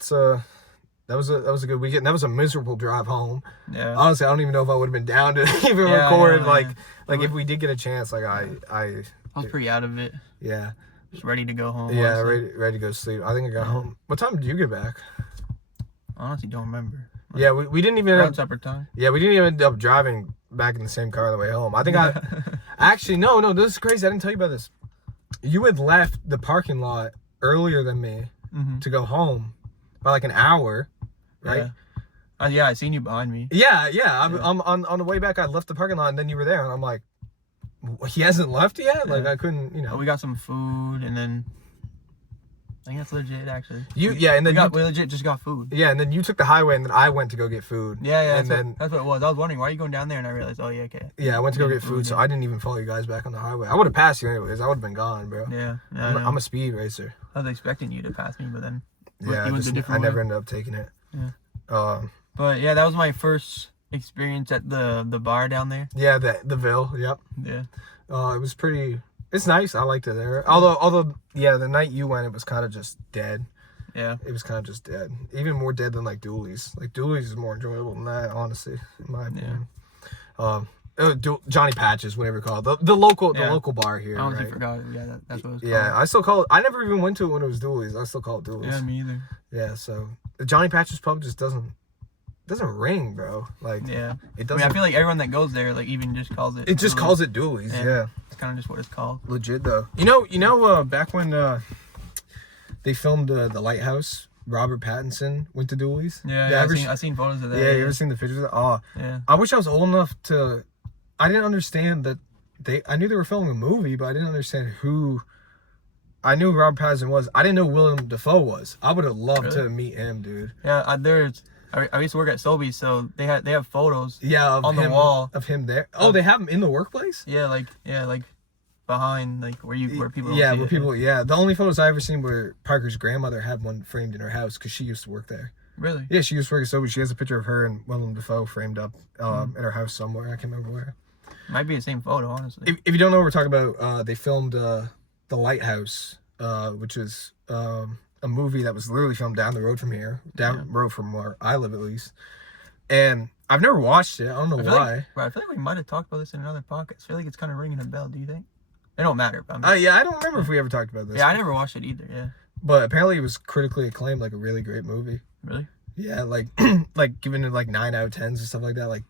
was a good weekend. That was a miserable drive home. Yeah. Honestly, I don't even know if I would have been down to even record. Yeah. If we did get a chance, I was pretty out of it. Yeah. Just ready to go home. Yeah, honestly. ready to go sleep. I think I got home. What time did you get back? I honestly don't remember. Yeah, we didn't even around supper time. Yeah, we didn't even end up driving back in the same car on the way home. I think actually no, this is crazy. I didn't tell you about this. You had left the parking lot earlier than me to go home by like an hour, right? Yeah, I seen you behind me. Yeah. I'm on the way back. I left the parking lot, and then you were there, and I'm like, he hasn't left yet. Like I couldn't, We got some food, and then I think that's legit, actually. And then we legit just got food. Yeah, and then you took the highway, and then I went to go get food. Yeah, that's what it was. I was wondering, why are you going down there? And I realized, oh, yeah, okay. Yeah, I went to go get food, so I didn't even follow you guys back on the highway. I would have passed you anyways. I would have been gone, bro. Yeah. I'm a speed racer. I was expecting you to pass me, but then I never ended up taking it. Yeah. But yeah, that was my first experience at the bar down there. Yeah, the Ville. Yep. Yeah. It was pretty. It's nice. I liked it there. Although, the night you went, it was kind of just dead. Yeah. It was kind of just dead. Even more dead than like Dooley's. Like Dooley's is more enjoyable than that, honestly, in my opinion. Johnny Patches, whatever you call it. The local bar here. I honestly right? forgot. Yeah, that's what it was called. Yeah, I still call it. I never even went to it when it was Dooley's. I still call it Dooley's. Yeah, me either. Yeah, so the Johnny Patches pub just doesn't ring, bro. Like, yeah, it doesn't. I feel like everyone that goes there, like, even just calls it. It just calls it Dooley's. Yeah. It's kind of just what it's called. Legit though. Back when they filmed the Lighthouse, Robert Pattinson went to Dooley's. Yeah, I seen photos of that. Yeah, you ever seen the pictures of that? Oh, yeah. I wish I was old enough to. I didn't understand that I knew they were filming a movie, but I didn't understand who. I knew Robert Pattinson was. I didn't know Willem Dafoe was. I would have loved to meet him, dude. Yeah, I used to work at Sobeys, so they have photos. Yeah, on the wall of him there. Oh, they have him in the workplace. Yeah, like behind, like where people. Yeah, where people. Yeah, the only photos I ever seen were Parker's grandmother had one framed in her house because she used to work there. Really? Yeah, she used to work at Sobeys. She has a picture of her and Willem Dafoe framed up in her house somewhere. I can't remember where. Might be the same photo, honestly. If you don't know what we're talking about, they filmed The Lighthouse, which is a movie that was literally filmed down the road from here, road from where I live at least. And I've never watched it. I don't know why. I feel like we might have talked about this in another podcast. I feel like it's kind of ringing a bell. Do you think? It don't matter. I don't remember if we ever talked about this. Yeah, I never watched it either. Yeah. But apparently it was critically acclaimed, like a really great movie. Really? Yeah, like giving it like 9 out of 10s and stuff like that. Like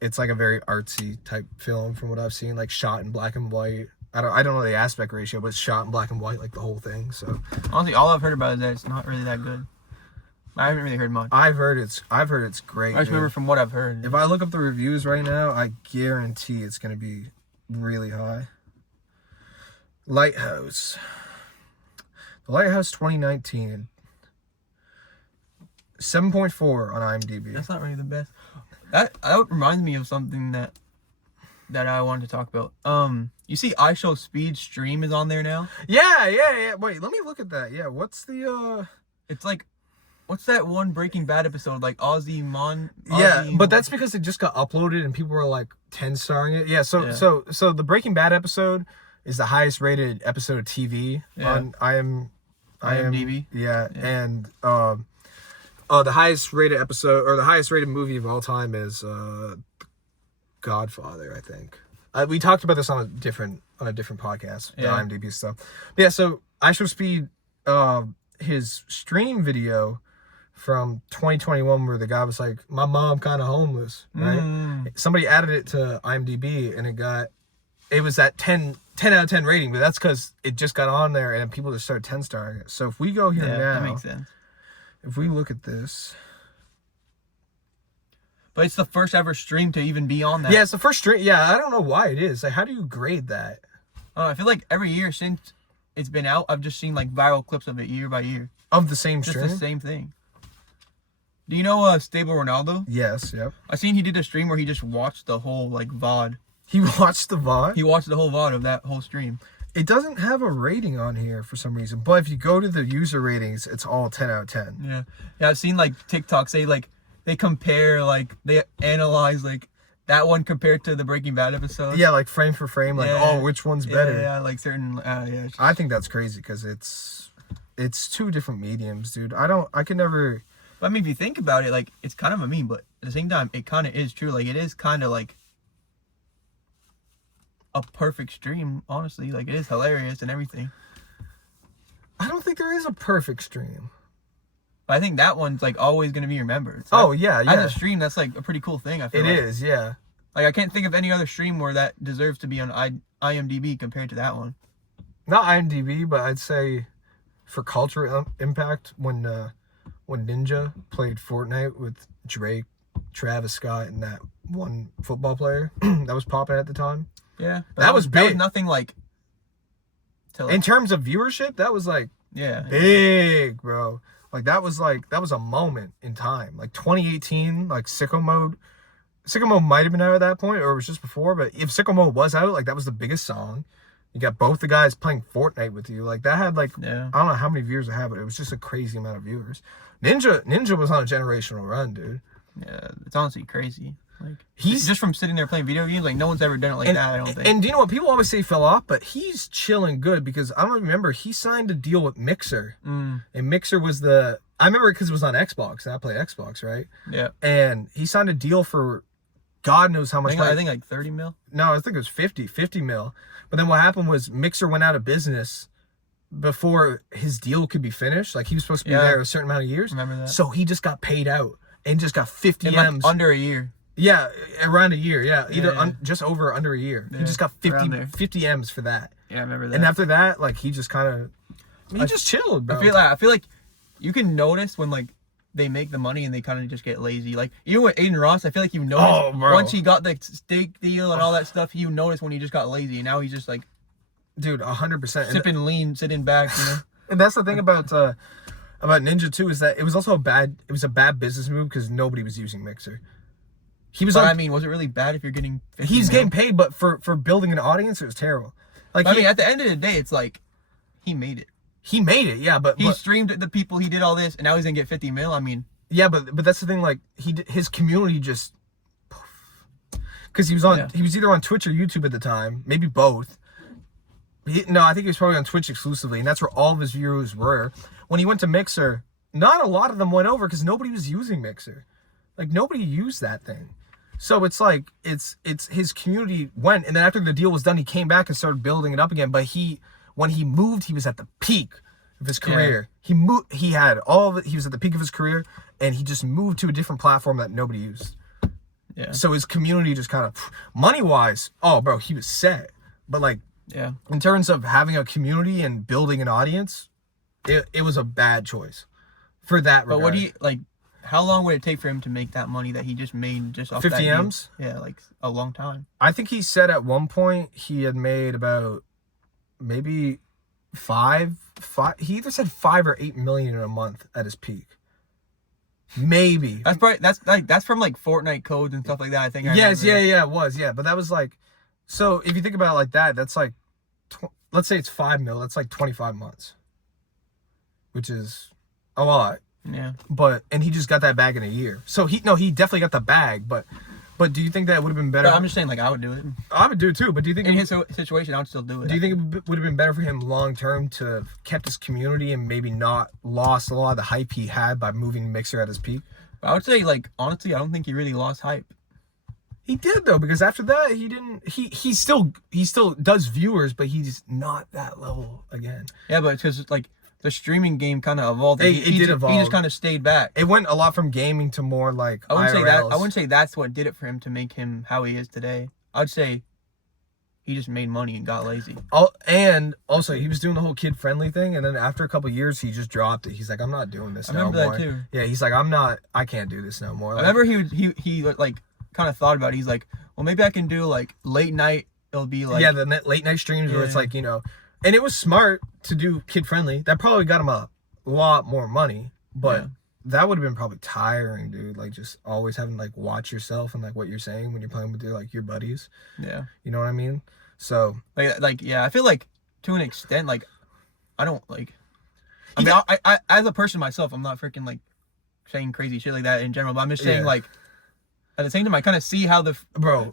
it's like a very artsy type film from what I've seen, like shot in black and white. I don't know the aspect ratio, but it's shot in black and white, like the whole thing. So honestly, all I've heard about is that it's not really that good. I haven't really heard much. I've heard it's great. I just remember from what I've heard. If I look up the reviews right now, I guarantee it's gonna be really high. Lighthouse. The Lighthouse 2019. 7.4 on IMDb. That's not really the best. That reminds me of something that I wanted to talk about. You see iShow Speed Stream is on there now? Yeah. Wait, let me look at that. Yeah, what's the It's like What's that one Breaking Bad episode? Like Yeah, but that's because it just got uploaded and people were like 10 starring it. Yeah, so the Breaking Bad episode is the highest rated episode of TV on IMDb. Yeah, and the highest rated episode or the highest rated movie of all time is Godfather, I think. We talked about this on a different podcast, the IMDb stuff. But yeah, so IShowSpeed, his stream video from 2021 where the guy was like, my mom kind of homeless, right? Somebody added it to IMDb and it was at 10 out of 10 rating, but that's because it just got on there and people just started 10 starring it. So if we go here now, that makes sense. If we look at this, but it's the first ever stream to even be on that. Yeah, it's the first stream. Yeah, I don't know why it is. Like, how do you grade that? I feel like every year since it's been out, I've just seen like viral clips of it year by year. Of the same stream? Just the same thing. Do you know Stable Ronaldo? Yes, yep. I seen he did a stream where he just watched the whole like VOD. He watched the VOD? He watched the whole VOD of that whole stream. It doesn't have a rating on here for some reason, but if you go to the user ratings, it's all 10 out of 10. Yeah. Yeah, I've seen like TikTok say like they compare, like they analyze like that one compared to the Breaking Bad episode. Yeah, like frame for frame, like which one's better? Yeah, like certain I think that's crazy because it's two different mediums, dude. I can never. But I mean, if you think about it, like it's kind of a meme, but at the same time, it kind of is true. Like it is kind of like a perfect stream, honestly. Like it is hilarious and everything. I don't think there is a perfect stream. But I think that one's like always gonna be remembered. So yeah. As a stream, that's like a pretty cool thing. I feel it is, yeah. Like I can't think of any other stream where that deserves to be on IMDb compared to that one. Not IMDb, but I'd say for cultural impact when Ninja played Fortnite with Drake, Travis Scott, and that one football player that was popping at the time. Yeah, that was big. That was nothing like. In terms of viewership, that was like big, bro. Like that was a moment in time. Like 2018, like Sicko Mode might have been out at that point, or it was just before. But if Sicko Mode was out, like that was the biggest song. You got both the guys playing Fortnite with you. Like that had like I don't know how many viewers it had, but it was just a crazy amount of viewers. Ninja was on a generational run, dude. Yeah, it's honestly crazy. Like he's just from sitting there playing video games. Like no one's ever done it like that. I don't think. And do you know what people always say fell off? But he's chilling good because I don't remember. He signed a deal with Mixer, and Mixer was I remember because it was on Xbox, and I played Xbox, right? Yeah. And he signed a deal for God knows how much. I think like 30 mil. No, I think it was 50 mil. But then what happened was Mixer went out of business before his deal could be finished. Like he was supposed to be there a certain amount of years. Remember that? So he just got paid out and just got 50 M's. Under a year. Yeah, around a year. Yeah, just over or under a year. Yeah, he just got 50 M's for that. Yeah, I remember that. And after that, like he just kind of just chilled, bro. I feel like you can notice when like they make the money and they kind of just get lazy. Like even with Aiden Ross, I feel like you noticed once he got the steak deal and all that stuff, you noticed when he just got lazy. And now he's just like, dude, 100%. Sipping lean, sitting back, you know. And that's the thing about Ninja too is that it was also a bad business move because nobody was using Mixer. I mean, was it really bad if you're getting 50 He's getting paid, but for building an audience, it was terrible. Like I mean, at the end of the day, it's like he made it. He made it, yeah, but he streamed the people. He did all this, and now he's gonna get 50 mil. I mean, yeah, but that's the thing. Like his community just because he was either on Twitch or YouTube at the time, maybe both. I think he was probably on Twitch exclusively, and that's where all of his viewers were. When he went to Mixer, not a lot of them went over because nobody was using Mixer. Like nobody used that thing. So it's like it's his community went, and then after the deal was done, he came back and started building it up again. But when he moved, he was at the peak of his career. Yeah. He had all of it. He was at the peak of his career, and he just moved to a different platform that nobody used. Yeah. So his community just kind of money wise, bro, he was set. But like, in terms of having a community and building an audience, it was a bad choice for that. But what do you like? How long would it take for him to make that money that he just made just off 50 M's? Yeah, like a long time. I think he said at one point he had made about maybe five. He either said 5 or 8 million in a month at his peak. Maybe. That's from like Fortnite codes and stuff like that. I think. It was. Yeah, but that was like, so if you think about it like that, that's like, let's say it's 5 mil. That's like 25 months, which is a lot. Yeah. And he just got that bag in a year. So he definitely got the bag, but do you think that would have been better? But I'm just saying, like, I would do it. I would do it too, but do you think in his situation, I would still do it? Do you think it would have been better for him long term to have kept his community and maybe not lost a lot of the hype he had by moving Mixer at his peak? I would say, like, honestly, I don't think he really lost hype. He did though, because after that he didn't. He still does viewers, but he's not that level again. Yeah, but it's because like the streaming game kind of evolved. It did evolve. He just kind of stayed back. It went a lot from gaming to more like I wouldn't IRLs. say that. I wouldn't say that's what did it for him to make him how he is today. I'd say he just made money and got lazy. And also he was doing the whole kid friendly thing, and then after a couple of years he just dropped it. He's like, I'm not doing this. I remember that too. Yeah, he's like, I can't do this no more. Like, I remember he like kind of thought about it. He's like, well, maybe I can do like late night. It'll be like the late night streams where it's like, you know, and it was smart to do kid friendly. That probably got him a lot more money, but that would have been probably tiring, dude. Like just always having to like watch yourself and like what you're saying when you're playing with your buddies. Yeah, you know what I mean. So I feel like to an extent, like I don't like. I mean, I as a person myself, I'm not freaking like saying crazy shit like that in general, but I'm just saying like at the same time, I kind of see how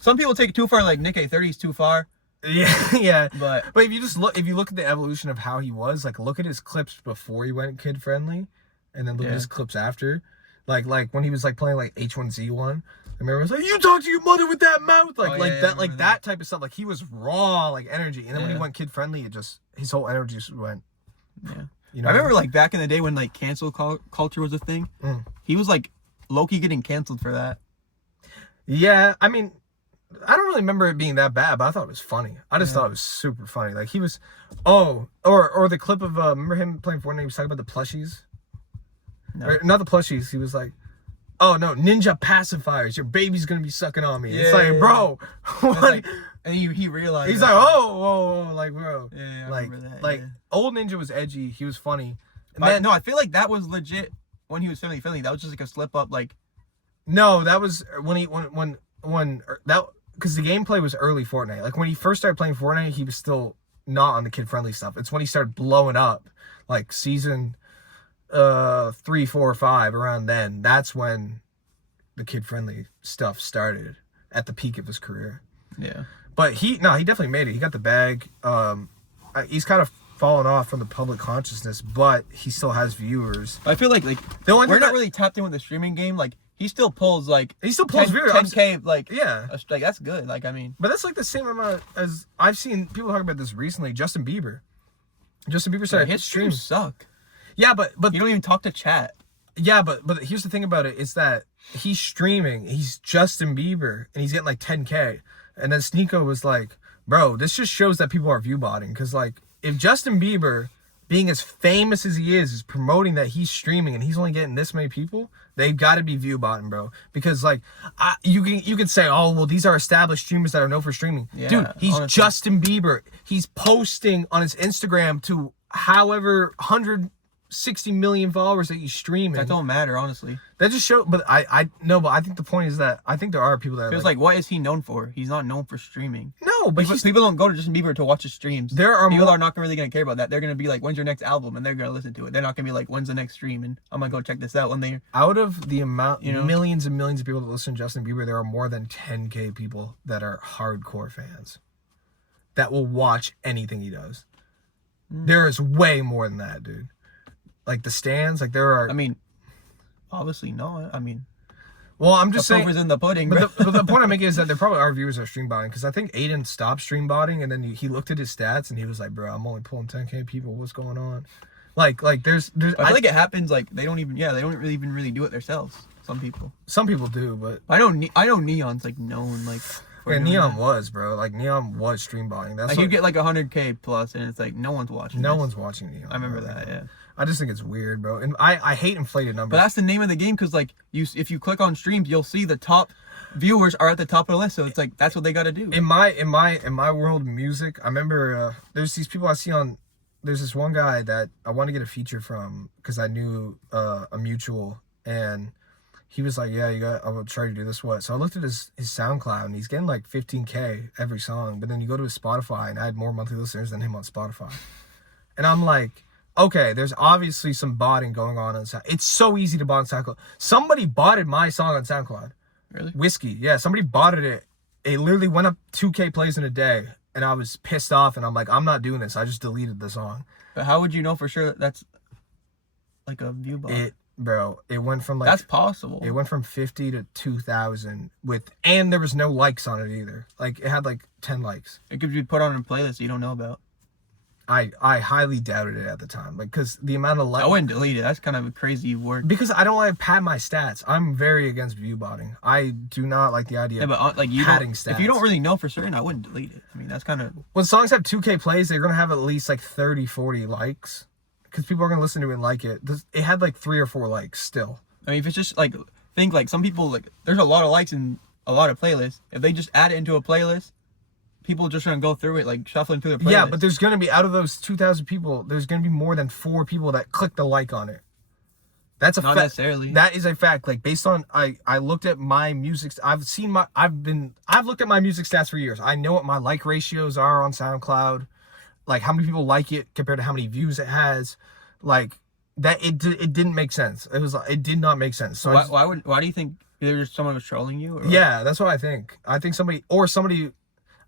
some people take it too far. Like Nick A30 is too far. Yeah. But if you look at the evolution of how he was, like look at his clips before he went kid friendly, and then look at his clips after, like when he was like playing like H1Z1. I remember it was like, you talk to your mother with that mouth, that type of stuff. Like he was raw, like energy, and then when he went kid friendly, it just his whole energy just went. Yeah. You know, I remember like back in the day when like cancel culture was a thing. He was like low-key getting canceled for that. Yeah, I mean, I don't really remember it being that bad, but I thought it was funny. I just thought it was super funny. Like he was, or the clip of remember him playing Fortnite? He was talking about the plushies. No. Or, not the plushies. He was like, oh no, ninja pacifiers. Your baby's gonna be sucking on me. It's like, bro, what? Like, and he realized. He's like, oh, like bro. Yeah, I like remember that. like old ninja was edgy. He was funny. And then no, I feel like that was legit when he was filming. That was just like a slip up. Like no, that was when that because the gameplay was early Fortnite. Like when he first started playing Fortnite, he was still not on the kid friendly stuff. It's when he started blowing up, like season 3, 4, 5, around then. That's when the kid friendly stuff started at the peak of his career. Yeah. But he definitely made it. He got the bag. He's kind of fallen off from the public consciousness, but he still has viewers. I feel like we're not really tapped in with the streaming game. Like he still pulls viewers. 10K, like yeah, like that's good. Like I mean, but that's like the same amount as I've seen people talking about this recently. Justin Bieber started his streams suck. Yeah, but you don't even talk to chat. Yeah, but here's the thing about it is that he's streaming. He's Justin Bieber, and he's getting like 10K. And then Sneeko was like, bro, this just shows that people are view botting. Because, like, if Justin Bieber, being as famous as he is promoting that he's streaming and he's only getting this many people, they've got to be view botting, bro. Because, like, you can say, oh, well, these are established streamers that are known for streaming. Yeah, dude, he's honestly. Justin Bieber. He's posting on his Instagram to however 160 million followers that he's streaming. That don't matter, honestly. That just shows, but I think the point is that I think there are people that It was like, what is he known for? He's not known for streaming. No, but people don't go to Justin Bieber to watch his streams. There are people are not really gonna care about that. They're gonna be like, when's your next album? And they're gonna listen to it. They're not gonna be like, when's the next stream? And I'm gonna go check this out when they. Out of the amount, millions and millions of people that listen to Justin Bieber, there are more than 10K people that are hardcore fans that will watch anything he does. There is way more than that, dude. Like the stands, like there are. I mean, obviously not. I mean, well, I'm just saying. The proof is in the pudding. But the point I'm making is that there probably are viewers that are stream botting, because I think Aiden stopped stream botting, and then he looked at his stats and he was like, "Bro, I'm only pulling 10K people. What's going on?" Like there's. I feel like it happens. Like they don't really do it themselves. Some people do, but I know Neon's like known like. Yeah, Neon was, bro. Like Neon was stream botting. That's like you get like 100K plus, and it's like no one's watching. No one's watching Neon. I remember that. Yeah. I just think it's weird, bro. And I hate inflated numbers. But that's the name of the game, because like if you click on streams, you'll see the top viewers are at the top of the list. So it's like that's what they got to do. In my world of music, I remember there's these people I see on. There's this one guy that I want to get a feature from because I knew a mutual, and he was like, "Yeah, I will try to do this." So I looked at his SoundCloud, and he's getting like 15K every song. But then you go to his Spotify, and I had more monthly listeners than him on Spotify, and I'm like. okay, there's obviously some botting going on SoundCloud. It's so easy to bot on SoundCloud. Somebody botted my song on SoundCloud. Really? Whiskey. Yeah, somebody botted it. It literally went up 2K plays in a day. And I was pissed off. And I'm like, I'm not doing this. I just deleted the song. But how would you know for sure that that's like a view bot? It went from like... That's possible. It went from 50 to 2,000 and there was no likes on it either. Like, it had like 10 likes. It could be put on a playlist you don't know about. I highly doubted it at the time. Like, because the amount of likes... I wouldn't delete it. That's kind of a crazy work. Because I don't like to pad my stats. I'm very against view botting. I do not like the idea but like you padding stats. If you don't really know for certain, I wouldn't delete it. I mean, that's kind of... When songs have 2K plays, they're going to have at least like 30, 40 likes. Because people are going to listen to it and like it. It had like 3 or 4 likes still. I mean, if it's just like... Think like some people, like, there's a lot of likes in a lot of playlists. If they just add it into a playlist, people just trying to go through it, like shuffling through the playlist. Yeah, but there's going to be, out of those 2,000 people, there's going to be more than 4 people that click the like on it. That's a fact. Not necessarily. That is a fact. Like, based on, I looked at my music, I've looked at my music stats for years. I know what my like ratios are on SoundCloud, like how many people like it compared to how many views it has. Like, that, it didn't make sense. It did not make sense. So why do you think either someone was trolling you? Or yeah, that's what I think. I think somebody,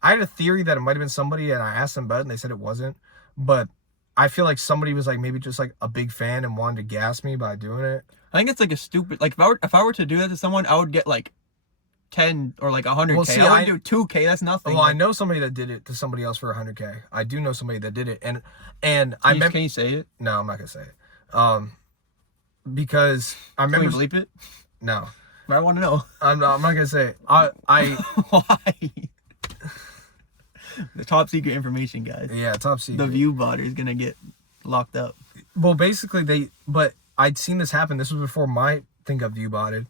I had a theory that it might have been somebody, and I asked them about it, and they said it wasn't. But I feel like somebody was like maybe just like a big fan and wanted to gas me by doing it. I think it's like a stupid, like if I were to do that to someone, I would get like 10 or like 100K. Well, see, I would do 2K. That's nothing. Well, I know somebody that did it to somebody else for 100K. I do know somebody that did it, and I can you say it? No, I'm not gonna say it. Because I remember. Can we bleep it? No. I want to know. I'm not gonna say it. I Why? The top secret information, guys. Yeah, top secret. The view botter is gonna get locked up. Well, basically but I'd seen this happen. This was before my thing got view botted.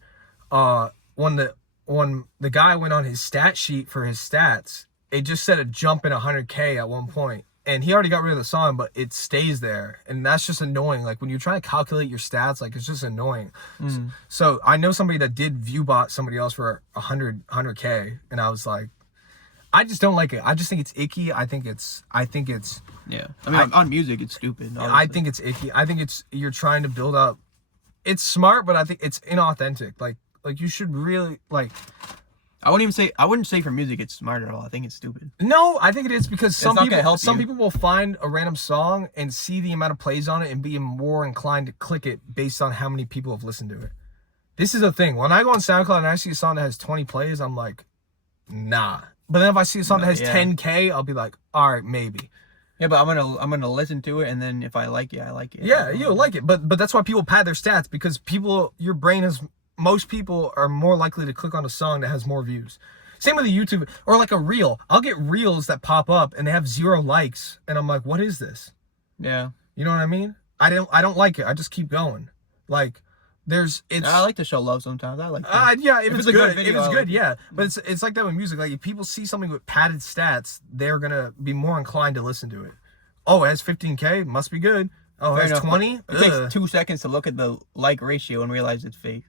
When the guy went on his stat sheet for his stats, it just said a jump in 100K at one point. And he already got rid of the song, but it stays there. And that's just annoying. Like, when you're trying to calculate your stats, like, it's just annoying. So I know somebody that did view bot somebody else for 100K. And I was like, I just don't like it. I just think it's icky. I think it's Yeah. I mean, on music, it's stupid. Honestly. I think it's icky. I think you're trying to build up. It's smart, but I think it's inauthentic. Like you should really, like... I wouldn't say for music it's smart at all. I think it's stupid. No, I think it is, because some people will find a random song and see the amount of plays on it and be more inclined to click it based on how many people have listened to it. This is the thing. When I go on SoundCloud and I see a song that has 20 plays, I'm like, nah. But then if I see a song that has 10K, I'll be like, all right, maybe. Yeah, but I'm gonna listen to it, and then if I like it, I like it. Yeah, you'll like it. But that's why people pad their stats, because your brain is... Most people are more likely to click on a song that has more views. Same with a YouTube or like a reel. I'll get reels that pop up and they have 0 likes, and I'm like, what is this? Yeah. You know what I mean? I don't like it. I just keep going. Like, I like to show love sometimes. I like that. Yeah, if it's good. Video, if it's good, yeah. But it's like that with music. Like, if people see something with padded stats, they're gonna be more inclined to listen to it. Oh, it has 15K, must be good. Oh, it has 20. It takes 2 seconds to look at the like ratio and realize it's fake.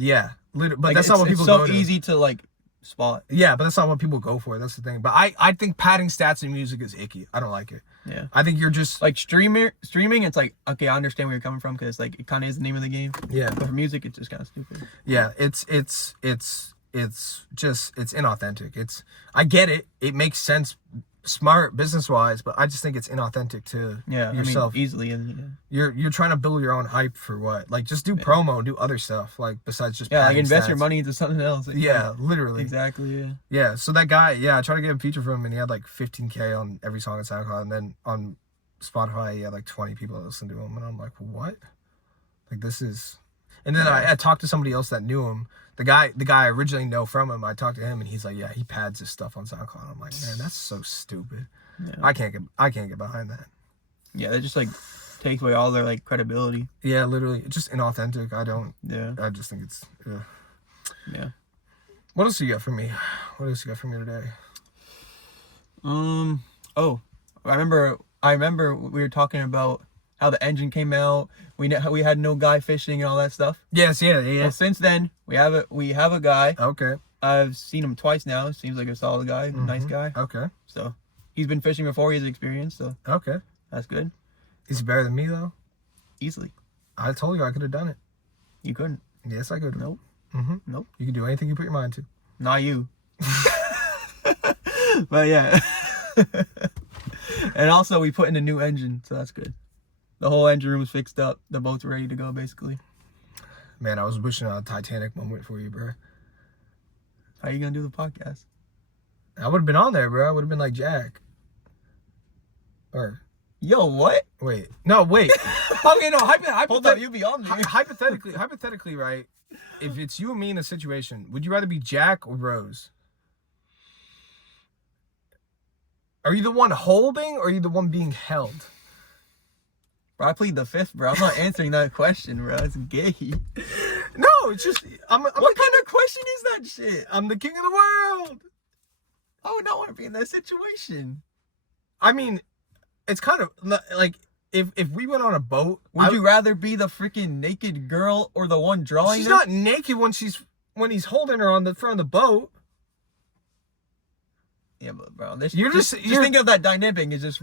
Yeah, but like, that's not what people go to. It's so easy to like spot. Yeah, but that's not what people go for. That's the thing. But I think padding stats in music is icky. I don't like it. Yeah. I think you're just like streaming. It's like, okay, I understand where you're coming from, because like it kind of is the name of the game. Yeah. But for music, it's just kind of stupid. Yeah, it's inauthentic. I get it. It makes sense, smart business wise, but I just think it's inauthentic to yourself. I mean, easily, and you're trying to build your own hype for what? Like, just do promo, do other stuff, like, besides just like invest your money into something else. Like, yeah, literally. Exactly. Yeah. Yeah. So that guy, I tried to get a feature from him, and he had like 15K on every song on SoundCloud, and then on Spotify he had like 20 people that listened to him, and I'm like, what? Like, this is. And then I talked to somebody else that knew him. The guy I originally know from him, I talked to him, and he's like, yeah, he pads his stuff on SoundCloud. I'm like, man, that's so stupid. Yeah. I can't get behind that. Yeah, that just like takes away all their like credibility. Yeah, literally, it's just inauthentic. I just think it's. Yeah. What else you got for me? Today? Oh, I remember we were talking about how the engine came out. We had no guy fishing and all that stuff. Yes, yeah. Well, since then we have a guy. Okay. I've seen him twice now. Seems like a solid guy, nice guy. Okay. So he's been fishing before. He has experience. So okay, that's good. Is he better than me though? Easily. I told you I could have done it. You couldn't. Yes, I could. Nope. Mm-hmm. Nope. You can do anything you put your mind to. Not you. But yeah. And also we put in a new engine, so that's good. The whole engine room is fixed up. The boat's ready to go, basically. Man, I was wishing on a Titanic moment for you, bro. How are you gonna do the podcast? I would have been on there, bro. I would have been like Jack. Or Yo, what? wait, no, wait. Okay, no. Hold up, you be on there. Hypothetically, right? If it's you and me in a situation, would you rather be Jack or Rose? Are you the one holding or are you the one being held? Bro, I plead the fifth, bro. I'm not answering that question, bro. It's gay. No, it's just I'm What kind of question is that shit? I'm the king of the world. I would not want to be in that situation. I mean, it's kind of like if we went on a boat, Would you rather be the freaking naked girl or the one drawing she's her? not naked when he's holding her on the front of the boat. Yeah, but bro, You're just think of that dynamic is just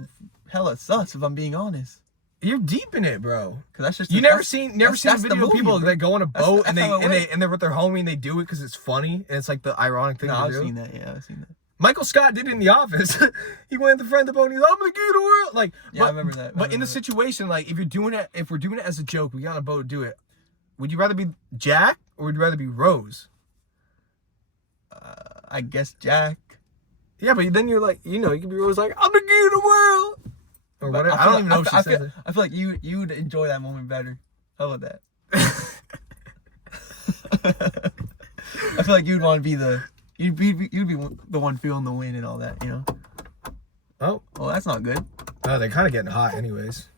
hella sus if I'm being honest. You're deep in it, bro. Cause that's just You never seen a that's video the of people movie, that go on a boat that's how it works. and they're with their homie and they do it because it's funny and it's like the ironic thing No, to I've do. seen that. Yeah, I've seen that. Michael Scott did it in The Office. He went at the front of the boat and he's like, I'm the king of the world. Like, Yeah, I remember that. But in the situation, like if we're doing it as a joke, we got on a boat to do it. Would you rather be Jack or would you rather be Rose? I guess Jack. Yeah, but then you're like, you could be Rose like, I'm the king of the world. Or But whatever. I don't even know if she says it. I feel like you'd enjoy that moment better. How about that? I feel like you'd want to be you'd be the one feeling the wind and all that, you know? Oh. Well, that's not good. No, they're kind of getting hot anyways.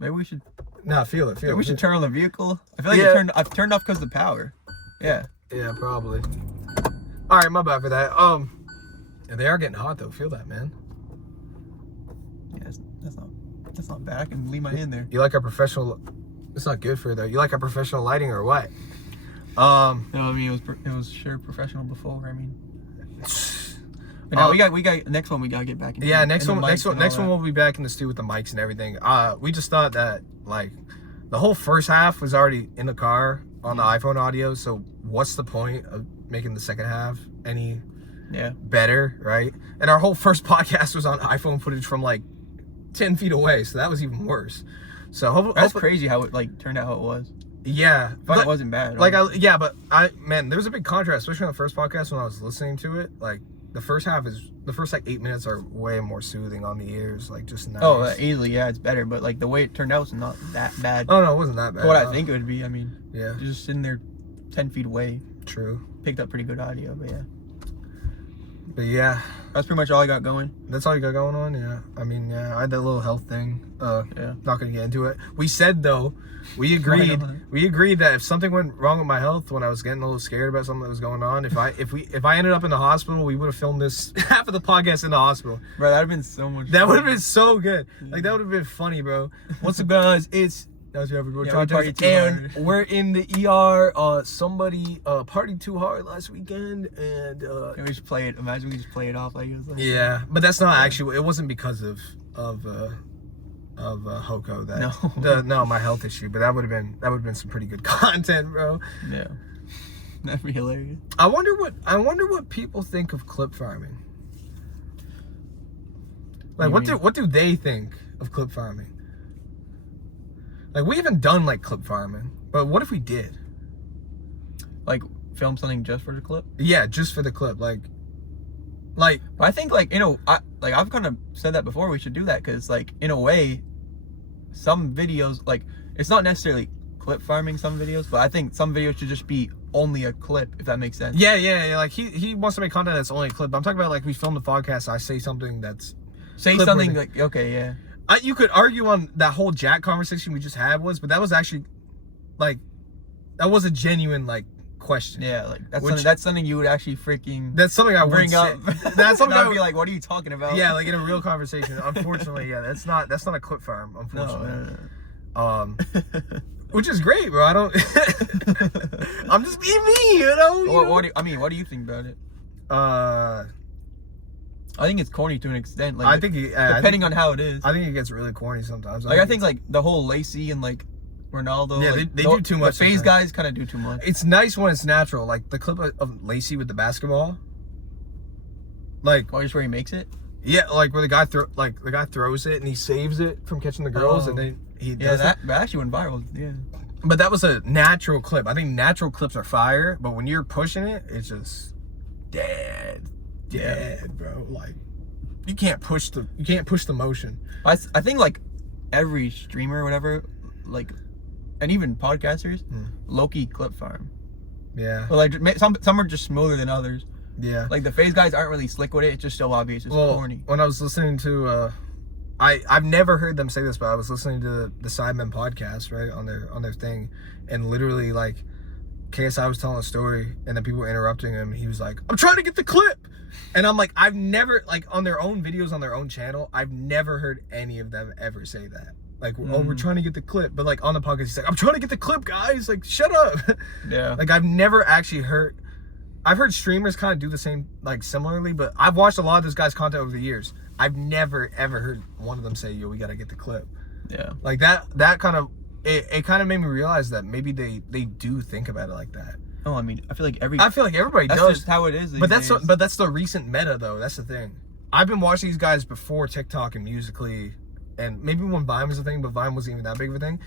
Maybe we should. No, feel it. Maybe we should turn on the vehicle. I feel like I've turned off because of the power. Yeah. Yeah, probably. All right, my bad for that. Yeah, they are getting hot though. Feel that, man. Yeah, that's not bad. I can leave my hand there. You like our professional? It's not good for you though. You like our professional lighting or what? No, I mean it was sure professional before. I mean, but now we got next one. We gotta get back into. Yeah, next one we'll be back in the studio with the mics and everything. We just thought that like the whole first half was already in the car on the iPhone audio. So what's the point of making the second half any better, right? And our whole first podcast was on iPhone footage from like 10 feet away, so that was even worse. So that's crazy how it like turned out how it was. Yeah, but it wasn't bad. Like there was a big contrast, especially on the first podcast when I was listening to it. Like the first like 8 minutes are way more soothing on the ears, like just nice. Oh, easily, yeah, it's better. But like the way it turned out was not that bad. Oh no, it wasn't that bad. For what I think it would be. I mean, yeah, just sitting there 10 feet away. True. Picked up pretty good audio, but yeah. But yeah, that's pretty much all I got going. That's all you got going on? Yeah. I mean, yeah, I had that little health thing. Yeah. Not gonna get into it. We said though, we agreed that if something went wrong with my health when I was getting a little scared about something that was going on, if I ended up in the hospital, we would have filmed this half of the podcast in the hospital. Bro, that'd have been so much. That would have been so good. Like that would have been funny, bro. What's up, guys? We're in the ER. Somebody partied too hard last weekend, and we just play it. Imagine we just play it off like it was like. Yeah, but that's not actually. It wasn't because of Hoco that. No, my health issue. But that would have been some pretty good content, bro. Yeah, that'd be hilarious. I wonder what people think of clip farming. Like, what do they think of clip farming? Like, we haven't done, like, clip farming. But what if we did? Like, film something just for the clip? Yeah, just for the clip. Like... I think, like, I've kind of said that before, we should do that. Because, like, in a way, some videos, like, it's not necessarily clip farming some videos. But I think some videos should just be only a clip, if that makes sense. Yeah. Like, he wants to make content that's only a clip. I'm talking about, like, we film the podcast, I say something that's... Say something, like, okay, yeah. You could argue on that whole Jack conversation we just had but that was actually, like, that was a genuine, like, question. Yeah, like, that's something you would actually freaking... That's something I bring up. That's something I'd be like, what are you talking about? Yeah, like, in a real conversation. Unfortunately, yeah, that's not a clip farm, unfortunately. No. Which is great, bro. I don't... I'm just being me, you know? What do you think about it? I think it's corny to an extent. Like I think depending on how it is. I think it gets really corny sometimes. Like I think like the whole Lacey and like Ronaldo. Yeah, like, they do too much. The FaZe guys kind of do too much. It's nice when it's natural. Like the clip of Lacey with the basketball. Like, just where he makes it. Yeah, like where the guy throws it and he saves it from catching the girls, and then he does that actually went viral. Yeah, but that was a natural clip. I think natural clips are fire, but when you're pushing it, it's just dead, bro. Like you can't push the motion. I think like every streamer or whatever, like, and even podcasters, low-key clip farm. Yeah. But like some are just smoother than others. Yeah. Like the FaZe guys aren't really slick with it. It's just so obvious. It's corny. When I was listening to, I've never heard them say this, but I was listening to the Sidemen podcast, right, on their thing, and literally like KSI was telling a story, and then people were interrupting him. And he was like, "I'm trying to get the clip," and I'm like, I've never, like, on their own videos on their own channel, I've never heard any of them ever say that. Like, oh, we're trying to get the clip, but like on the podcast, he's like, "I'm trying to get the clip, guys. Like, shut up." Yeah. Like I've never actually heard. I've heard streamers kind of do the same, like, similarly, but I've watched a lot of this guy's content over the years. I've never, ever heard one of them say, "Yo, we got to get the clip." Yeah. Like, that kind of, it kind of made me realize that maybe they do think about it like that. Oh, I mean, I feel like everybody that's does. That's just how it is these but days. that's the recent meta, though. That's the thing. I've been watching these guys before TikTok and Musical.ly, and maybe when Vine was a thing, but Vine wasn't even that big of a thing.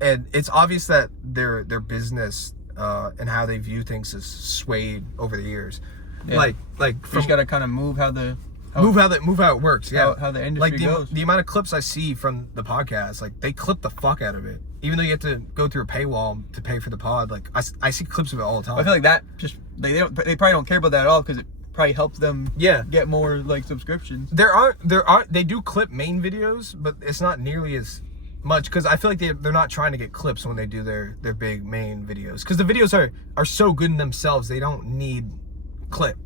And it's obvious that their business and how they view things has swayed over the years. Yeah. Like you just gotta kind of move how it works. Yeah, how the industry goes. The amount of clips I see from the podcast, like they clip the fuck out of it. Even though you have to go through a paywall to pay for the pod, like I see clips of it all the time. I feel like that just they probably don't care about that at all because it probably helps them get more like subscriptions. They do clip main videos, but it's not nearly as much because I feel like they're not trying to get clips when they do their big main videos, because the videos are so good in themselves, they don't need clip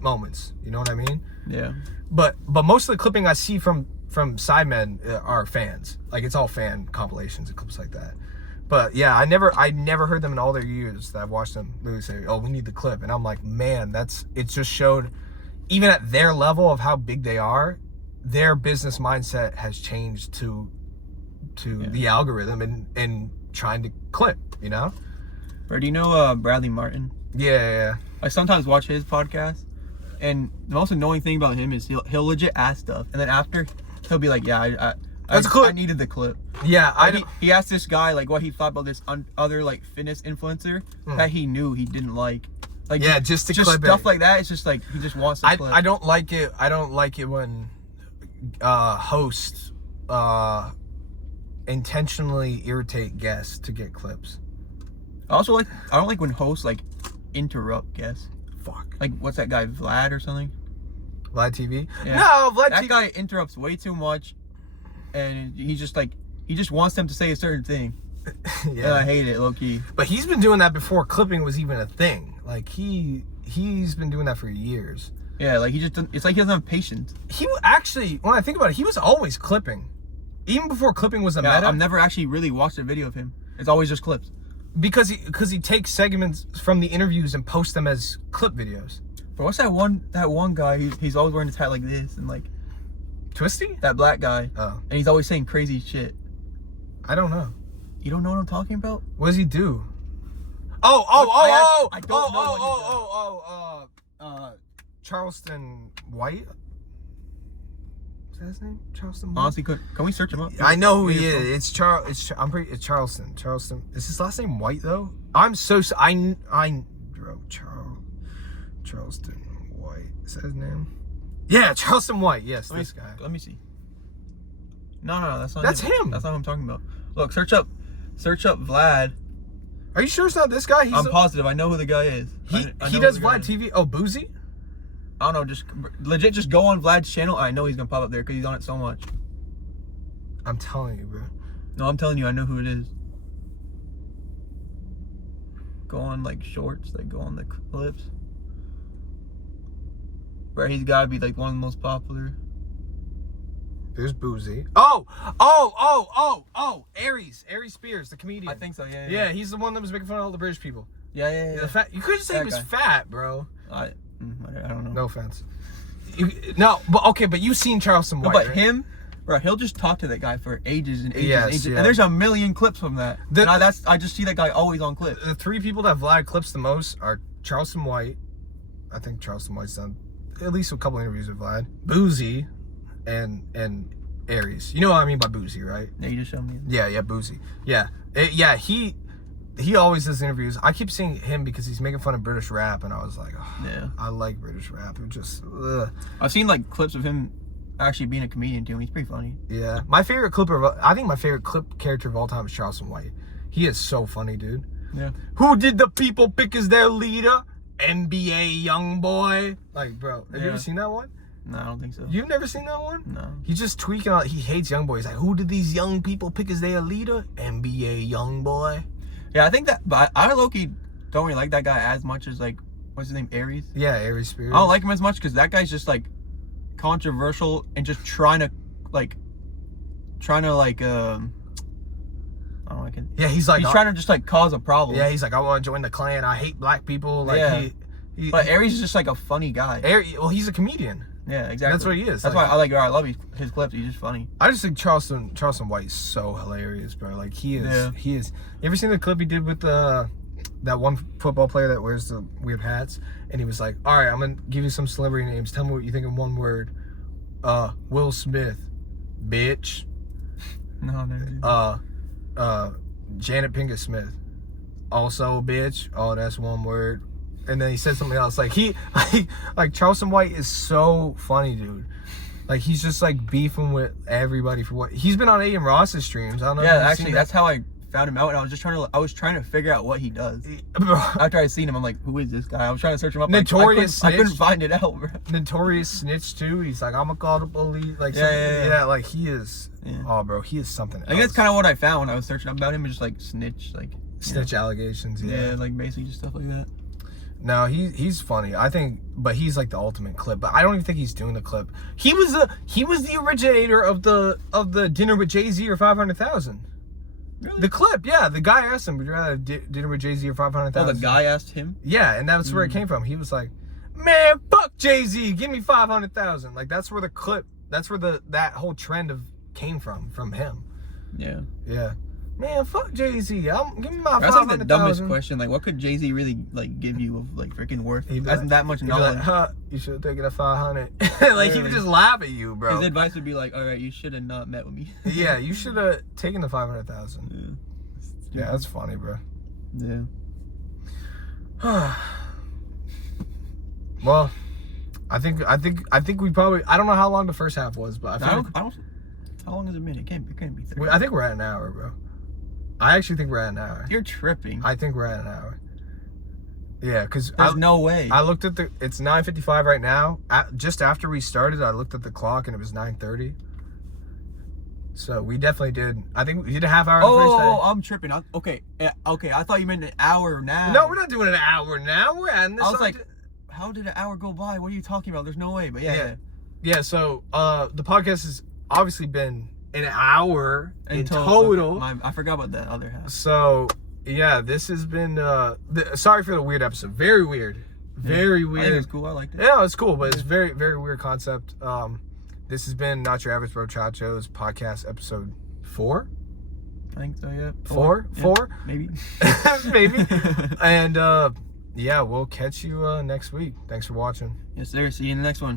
moments, you know what I mean? Yeah. But most of the clipping I see from Sidemen are fans. Like, it's all fan compilations and clips like that. But yeah, I never heard them in all their years that I've watched them literally say, "Oh, we need the clip," and I'm like, man, it just showed, even at their level of how big they are, their business mindset has changed to the algorithm and trying to clip, you know? Bro, do you know Bradley Martin? Yeah. I sometimes watch his podcast, and the most annoying thing about him is he'll legit ask stuff, and then after he'll be like, "Yeah, I needed the clip." Yeah, he asked this guy like what he thought about this other like fitness influencer that he knew he didn't like. Like, yeah, just clip stuff it. like that. It's just like he just wants to clip. I don't like it. I don't like it when hosts intentionally irritate guests to get clips. I don't like when hosts like interrupt guests. Fuck. Like, what's that guy, Vlad or something? Vlad TV? Yeah. No, Vlad That TV. guy interrupts way too much, and he just wants them to say a certain thing. Yeah. And I hate it, low key. But he's been doing that before clipping was even a thing. Like, he's been doing that for years. Yeah, like it's like he doesn't have patience. He actually, when I think about it, he was always clipping. Even before clipping was a meta. I've never actually really watched a video of him. It's always just clips. Because he takes segments from the interviews and posts them as clip videos. But what's that one guy? He's always wearing his hat like this and like Twisty? that black guy. Oh. And he's always saying crazy shit. I don't know. You don't know what I'm talking about? What does he do? Charleston White? Is that his name? Charleston White? Honestly, can we search him up? I know who he is. It's Charleston. Charleston. Is his last name White though? Charleston White. Is that his name? Yeah, Charleston White. Yes, this guy. Let me see. No, that's not That's him. That's not what I'm talking about. Look, search up Vlad. Are you sure it's not this guy? I'm positive. I know who the guy is. He does Vlad TV. Oh, Boozy? I don't know. Just legit, just go on Vlad's channel. I know he's gonna pop up there because he's on it so much. I'm telling you, bro. No, I'm telling you, I know who it is. Go on like shorts, like go on the clips. Bro, he's gotta be like one of the most popular. There's Boozy. Aries Spears, the comedian. I think so. Yeah. Yeah, he's the one that was making fun of all the British people. Yeah. The fat. You could just say he was fat, bro. I don't know. No offense. No, but you've seen Charleston White. But right? him, bro, he'll just talk to that guy for ages and ages Yes, and ages. yeah. And there's a million clips from that. I just see that guy always on clips. The three people that Vlad clips the most are Charleston White. I think Charleston White's done at least a couple interviews with Vlad. Boozy and Aries. You know what I mean by Boozy, right? Yeah, you just showed me. Yeah, Boozy. Yeah. He always does interviews. I keep seeing him because he's making fun of British rap, and I was like, oh, Yeah. I like British rap. It just, ugh. I've seen like clips of him actually being a comedian too. He's pretty funny. Yeah. My favorite clip character of all time is Charleston White. He is so funny, dude. Yeah. Who did the people pick as their leader? NBA young boy. Like, bro, have you ever seen that one? No, I don't think so. You've never seen that one? No. He's just tweaking out. He hates young boys. Like, who did these young people pick as their leader? NBA young boy. Yeah, I think that, but I low-key don't really like that guy as much as like, what's his name, Aries? Yeah, Aries Spears. I don't like him as much because that guy's just like controversial and just trying to I don't know, Yeah, he's like, he's trying to just like cause a problem. yeah, he's like, I want to join the Klan. I hate black people. Like, Yeah. he But Aries is just like a funny guy. well, he's a comedian. Yeah, exactly. That's what he is. That's Like, why I love his clips. He's just funny. I just think Charleston White is so hilarious, bro. Like, he is. Yeah. He is. You ever seen the clip he did with that one football player that wears the weird hats? And he was like, all right, I'm going to give you some celebrity names. Tell me what you think in one word. Will Smith. Bitch. No. Janet Pinkett Smith. Also, bitch. Oh, that's one word. And then he said something else. Like, like Charleston White is so funny, dude. Like, he's just like beefing with everybody for what he's been on Aiden Ross's streams. I don't know. Yeah, if you've actually, seen that's how I found him out, and I was trying to figure out what he does. Bro. After I seen him, I'm like, who is this guy? I was trying to search him up. Notorious I couldn't snitch. find it out, bro. Notorious snitch too. He's like, I'm gonna call the police. Like, Yeah. like he is. Yeah. Oh, bro, he is something. I think that's kind of what I found when I was searching up about him. Just like snitch, like snitch allegations. yeah, like basically just stuff like that. No, he's funny. I think, but he's like the ultimate clip. But I don't even think he's doing the clip. He was the originator of the dinner with Jay-Z or 500,000. Really? The clip, yeah. The guy asked him, "Would you rather have dinner with Jay-Z or 500,000?" Oh, the guy asked him. Yeah, and that's where it came from. He was like, "Man, fuck Jay-Z, give me 500,000." Like, that's where the clip. That's where that whole trend came from him. Yeah. Yeah. Man, fuck Jay-Z. Give me my That's 500,000. like the dumbest question. Like, what could Jay-Z really like give you of like freaking worth? He'd be That's like- that much He'd be knowledge. like, huh, you should have taken a 500. Like, he would just laugh at you, bro. His advice would be like, all right, you should have not met with me. Yeah, you should have taken the 500,000. Yeah, that's funny, bro. Yeah. Well, I think we probably. I don't know how long the first half was, but I don't. How long has it been? It can't be 30. I think we're at an hour, bro. I actually think we're at an hour. You're tripping. I think we're at an hour. Yeah, because There's no way. I looked at it's 9:55 right now. Just after we started, I looked at the clock and it was 9:30. So we definitely did. I think we did a half hour. Oh, I'm tripping. Okay. I thought you meant an hour now. No, we're not doing an hour now. We're adding this. I was like, how did an hour go by? What are you talking about? There's no way. But yeah. So the podcast has obviously been an hour in Until- total. I forgot about that other half. So yeah, this has been. Sorry for the weird episode. Very weird. Very I think weird. it's cool. I liked it. Yeah, it's cool, but it's very, very weird concept. This has been Not Your Average Brochachos podcast episode 4. I think so. Yeah. 4? Yeah, 4? Maybe. Maybe. And yeah, we'll catch you next week. Thanks for watching. Yes, sir. See you in the next one.